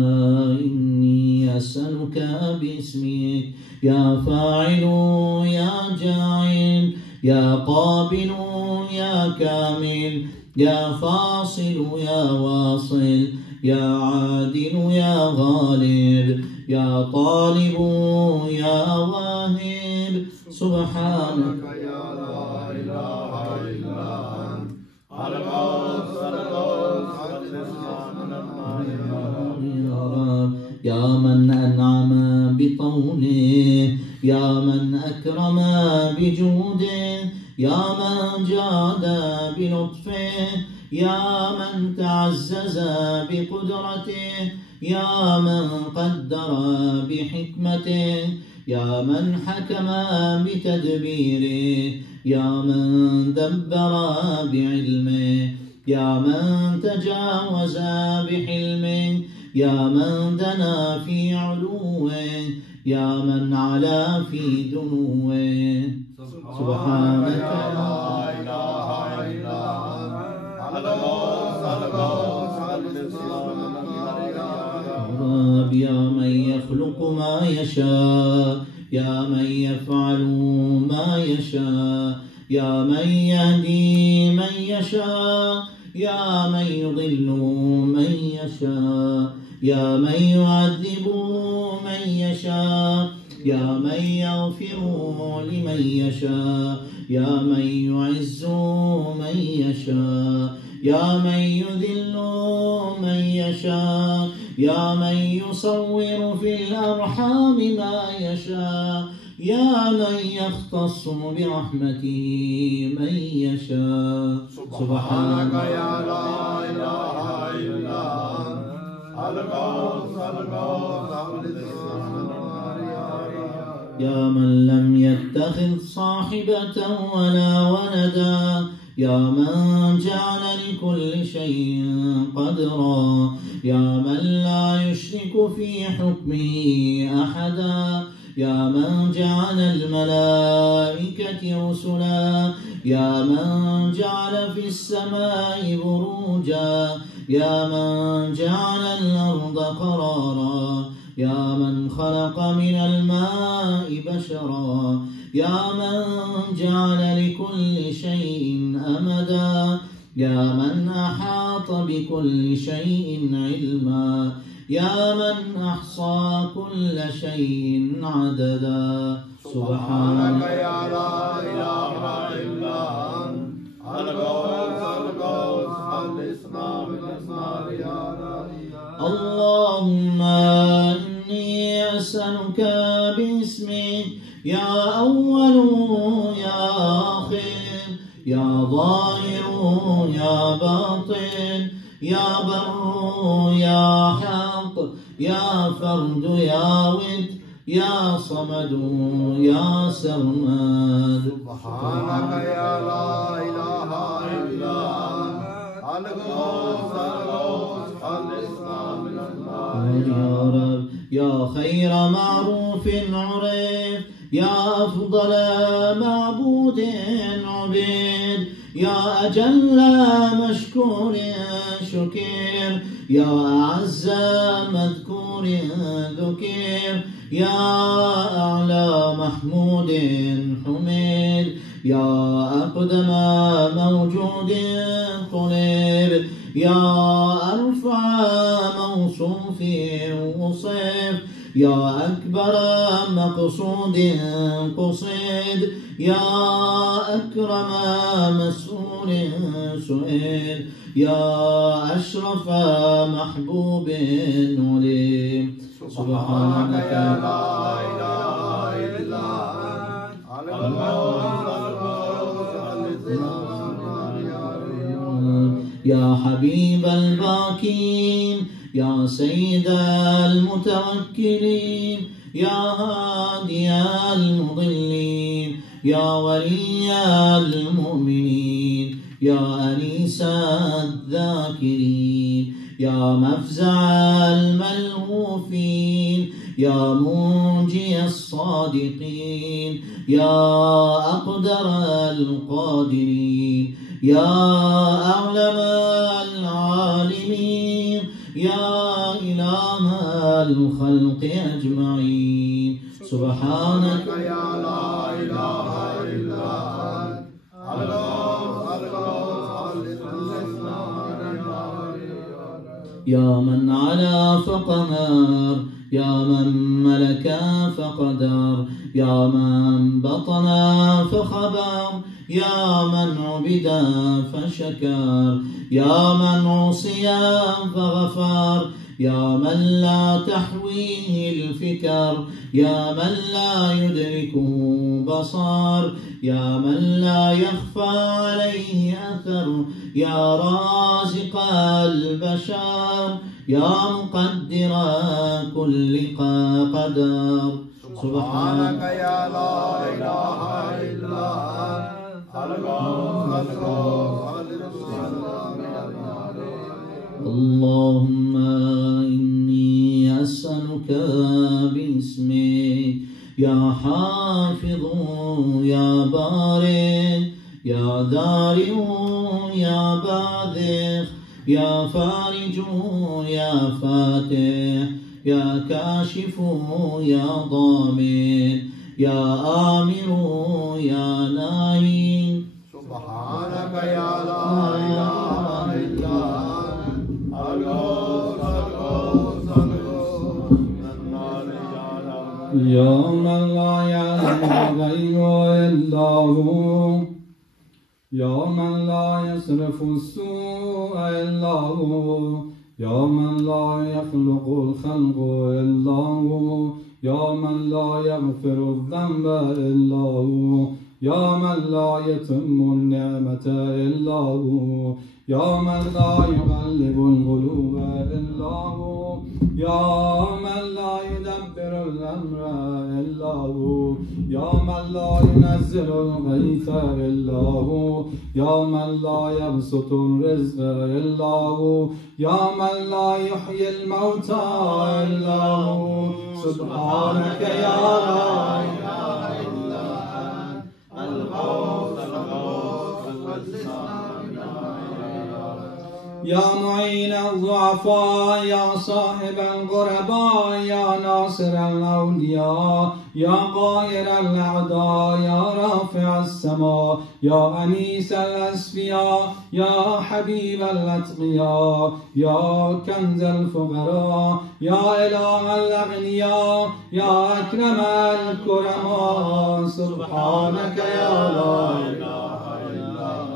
إني أسألك باسمك يا فاعل يا جاعل يا قابل يا كامل يا فاصل يا واصل يا عادل يا غالب يا طالب يا واهب سبحانك يا لا إله إلا أنت الغوث خلصنا من النار يا رب يا من أنعم بطوله يا من أكرم بجوده يا من جاد بلطفه يا من تعزز بقدرته يا من قدر بحكمته يا من حكم بتدبيره يا من دبر بعلمه يا من تجاوز بحلمه يا من دنا في علوه يا من علا في دنوه سبحانك لا إله إلا أنت الغوث خلصنا من النار يا رب يا من يخلق ما يشاء يا من يفعل ما يشاء يا من يهدي من يشاء يا من يضل من يشاء يا من يعذب من يشاء يا من يغفر لمن يشاء يا من يعز من يشاء يا من يذل من يشاء يا من يصور في الأرحام ما يشاء يا من يختص برحمته من يشاء سبحانك يا لا إله إلا أنت الغوث خلصنا من النار يا رب يا من لم يتخذ صاحبة ولا ولدا يا من جعل لكل شيء قدرا يا من لا يشرك في حكمه أحدا يا من جعل الملائكة رسلا يا من جعل في السماء بروجا يا من جعل الأرض قرارا يا من خلق من الماء بشرا، يا من جعل لكل شيء أمدا، يا من أحاط بكل شيء علما، يا من أحصى كل شيء عددا. سبحانك يا لا إله إلا أنت الغوث الغوث خلصنا من النار يا رب. اللهم إني أسألك باسمك يا أول يا آخر يا ظاهر يا باطن يا بر يا حق يا فرد يا ود يا صمد يا سرمد. سبحانك يا لا إله إلا أنت الغوث الغوث خلصنا من النار يا رب. يا خير معروف عرف، يا أفضل معبود عبيد، يا أجل مشكور شكر، يا أعز مذكور ذكر، يا أعلى محمود حميد، يا أقدم موجود طلب، يا أرفع موصوف وصف، يا أكبر مقصود قصد، يا أكرم مسؤول سئل، يا أشرف محبوب ولي. سبحانك يا لا إله إلا أنت الغوث الغوث خلصنا من النار يا رب. يا حبيب الباكين، يا سيد المتوكلين، يا هادي المضلين، يا ولي المؤمنين، يا أنيس الذاكرين، يا مفزع الملهوفين، يا منجي الصادقين، يا أقدر القادرين، يا أعلم العالمين، يا إله الخلق أجمعين. سبحانك يا لا إله إلا أنت الغوث الغوث خلصنا من النار يا من علا فقهر، يا من ملك فقدر، يا من بطن فخبر، يا من عبد فشكر، يا من عصي فغفر، يا من لا تحويه الفكر، يا من لا يدركه بصر، يا من لا يخفى عليه أثر، يا رازق البشر، يا مقدر كل قدر. سبحانك يا لا إله إلا أنت الغوث الغوث خلصنا من النار. اللهم إني أسألك باسمك يا حافظ يا بارئ يا ذارئ يا باذخ يا فارج يا فاتح يا كاشف يا ضامن يا آمر يا ناهي. سبحانك يا لا إله إلا أنت الغوث الغوث الغوث من النار يا رب. يا من لا يعلم الغيب إلا هو، يا من لا يصرف السوء إلا هو، يا من لا يخلق الخلق إلا هو، يا من لا يغفر الذنب إلا هو، يا من لا يتم النعمة إلا هو، يا من لا يغلب القلوب إلا هو، يا من لا يدبر الأمر إلا هو، يا من لا ينزل الغيث إلا هو، يا من لا يبسط الرزق إلا هو، يا من لا يحيي الموتى إلا هو. سبحانك يا لا إله إلا أنت الغوث الغوث خلصنا من النار. يا معين الضعفاء يا صاحب الغرباء يا ناصر الأولياء يا قاهر الأعداء يا رافع السماء يا أنيس الأسفياء يا حبيب الأتقياء يا كنز الفقراء يا إله الأغنياء يا أكرم الكرماء سبحانك يا لا إله إلا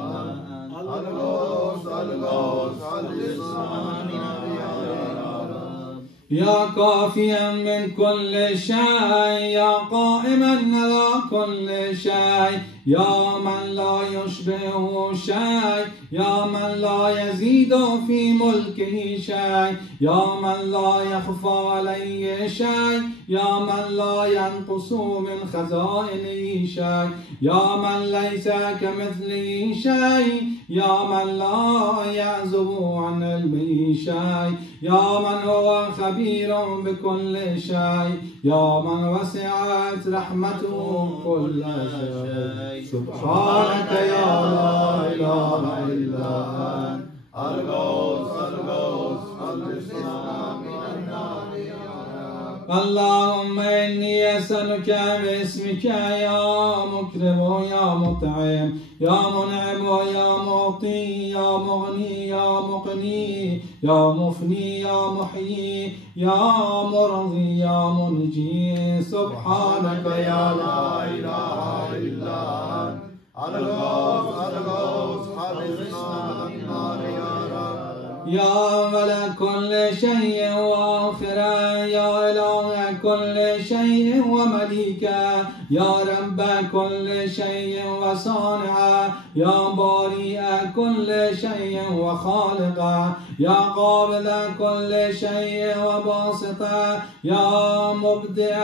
يا كافيا من كل شيء يا قائما على كل شيء يا من لا يشبهه شيء يا من لا يزيد في ملكه شيء يا من لا يخفى عليه شيء يا من لا ينقص من خزائنه شيء يا من ليس كمثله شيء يا من لا يعزب عن علمه شيء يا من هو خبير بكل شيء يا من وسعت رحمته كل شيء سبحانك يا لا إله إلا أنت الغوث اللهم إني أسألك باسمك يا مكرم يا مطعم يا منعم يا معطي يا مغني يا مقني يا مفني يا محيي يا مرضي يا منجي سبحانك يا لا إله إلا أنت الغوث حفظنا من النار يا رب يا ملك كل شيء وآخرا يا إله كل شيء ومليكا يا رب كل شيء وصانعا يا بارئ كل شيء وخالقا يا قابل كل شيء وباسطا يا مبدئ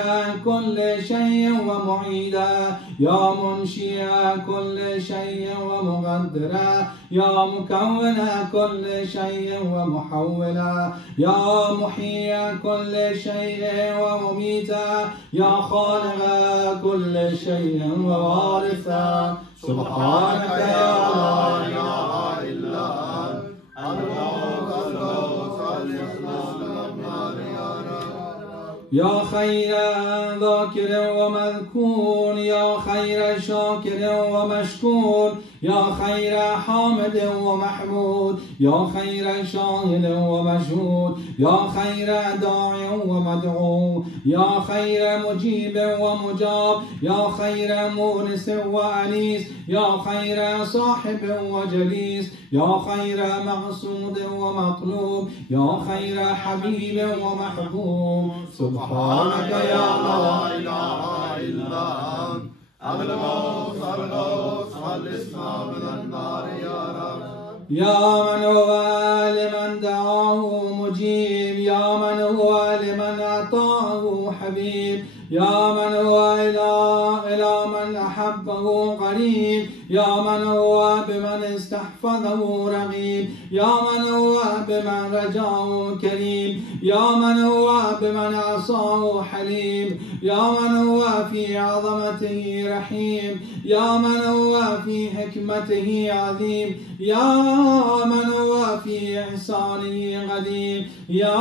كل شيء ومعيدا يا منشئ كل شيء ومقدرا يا مكون كل شيء ومحولا يا محيي كل شيء ومميتا يا خالق كل شيء ووارثا سبحانك يا لا إله إلا أنت يا خير ذاكر ومذكور يا خير شاكر ومشكور يا خير حامد ومحمود يا خير شاهد ومشهود يا خير داعي ومدعو يا خير مجيب ومجاب يا خير مونس وأنيس يا خير صاحب وجليس يا خير مقصود ومطلوب يا خير حبيب ومحبوب سبحانك يا لا إله إلا أنت الغوث خلصنا من النار يا رب يا من هو لمن دعاه مجيب يا من هو لمن أعطاه حبيب يا من هو إلى من أحبه قريب يا من هو بمن استحفظه رقيب يا من هو بمن رجاه كريم يا من هو بمن عصاه حليم يا من هو في عظمته رحيم يا من هو في حكمته عظيم يا من هو في إحسانه قديم يا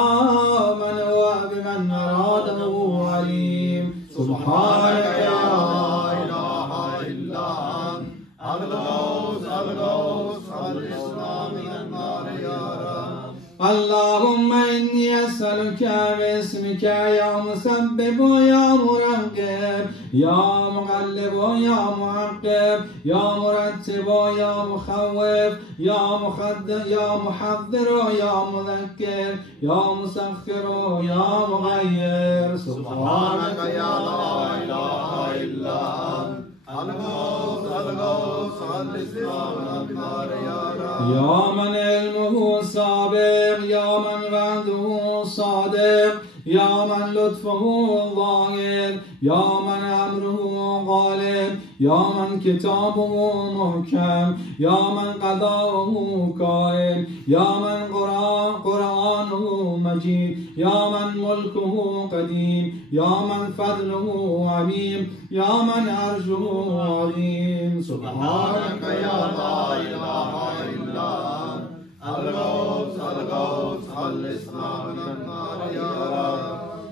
من هو بمن أراده عليم سبحانك يا لا إله إلا أنت الغوث خلصنا من النار يا رب اللهم إني أسألك باسمك يا مسبب يا مرقب يا مغلب يا معقب يا مرتب يا مخوف يا محذر يا مذكر يا مسخر يا مغير سبحانك يا لا إله إلا أنت الغوث خلصنا من النار يا رب يا من علمه سابق يا من وعده صادق يا من لطفه ظاهر يا من أمره غالب يا من كتابه محكم يا من قضاؤه قائم يا من قرآنه مجيد يا من ملكه قديم يا من فضله عظيم يا من عرشه عظيم سبحانك يا لا إله إلا أنت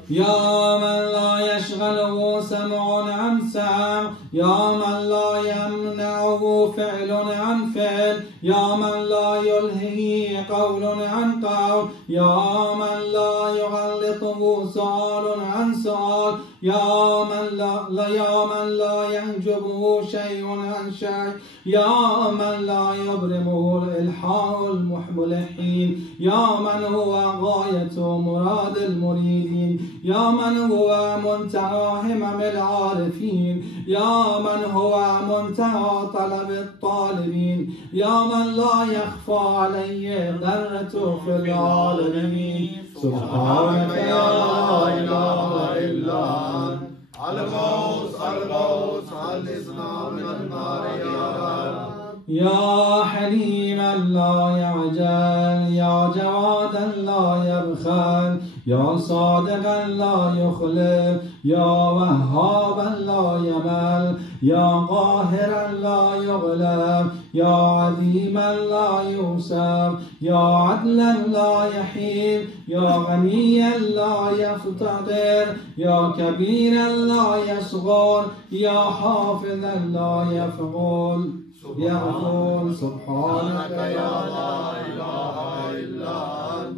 يا من لا يشغله سمع عن سمع، يا من لا يمنعه فعل عن فعل، يا من لا يلهيه قول عن قول، يا من لا يغلطه سؤال عن سؤال، يا من لا ينجبه شيء عن شيء، يا من لا يبرمه الإلحاء الملحين، يا من هو غاية مراد المريدين، يا من هو منتهى همم العارفين، يا من هو منتهى طلب الطالبين، يا من لا يخفى عليه ذرة في العالمين. سبحانك يا لا إله إلا أنت الغوث الغوث خلصنا من النار يا رب. يا حليما لا يعجل، يا جوادا لا يبخل، يا صادقا لا يخلف، يا وهابا لا يمل، يا قاهرا لا يغلب، يا عديما لا يوصف، يا عدلا لا يحيل، يا غنيا لا يفتقر، يا كبيرا لا يصغر، يا حافظا لا يفعل. يقول سبحانك يا لا إله إلا أنت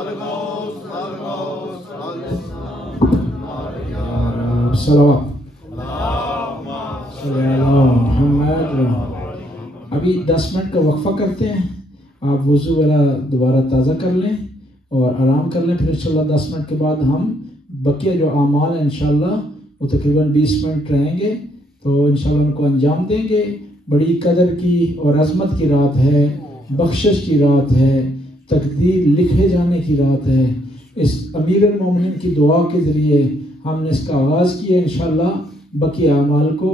الغوث الغوث خلصنا من النار يا رب. सलावत मोहम्मद। अभी 10 मिनट का वक्फा करते हैं, आप वुज़ू वाला दोबारा ताज़ा कर लें और आराम कर लें। फिर इंशाल्लाह 10 मिनट के बाद हम बकिया जो आमाल हैं इंशाल्लाह वो तकरीबन 20 मिनट रहेंगे, तो इंशाल्लाह उनको अंजाम देंगे। बड़ी कदर की और अज़मत की रात है, बख्शिश की रात है, तकदीर लिखे जाने की रात है। इस अमीरुल मोमिनीन की दुआ के ज़रिए हमने इसका आगाज़ किया। इंशाल्लाह बकिया अमाल को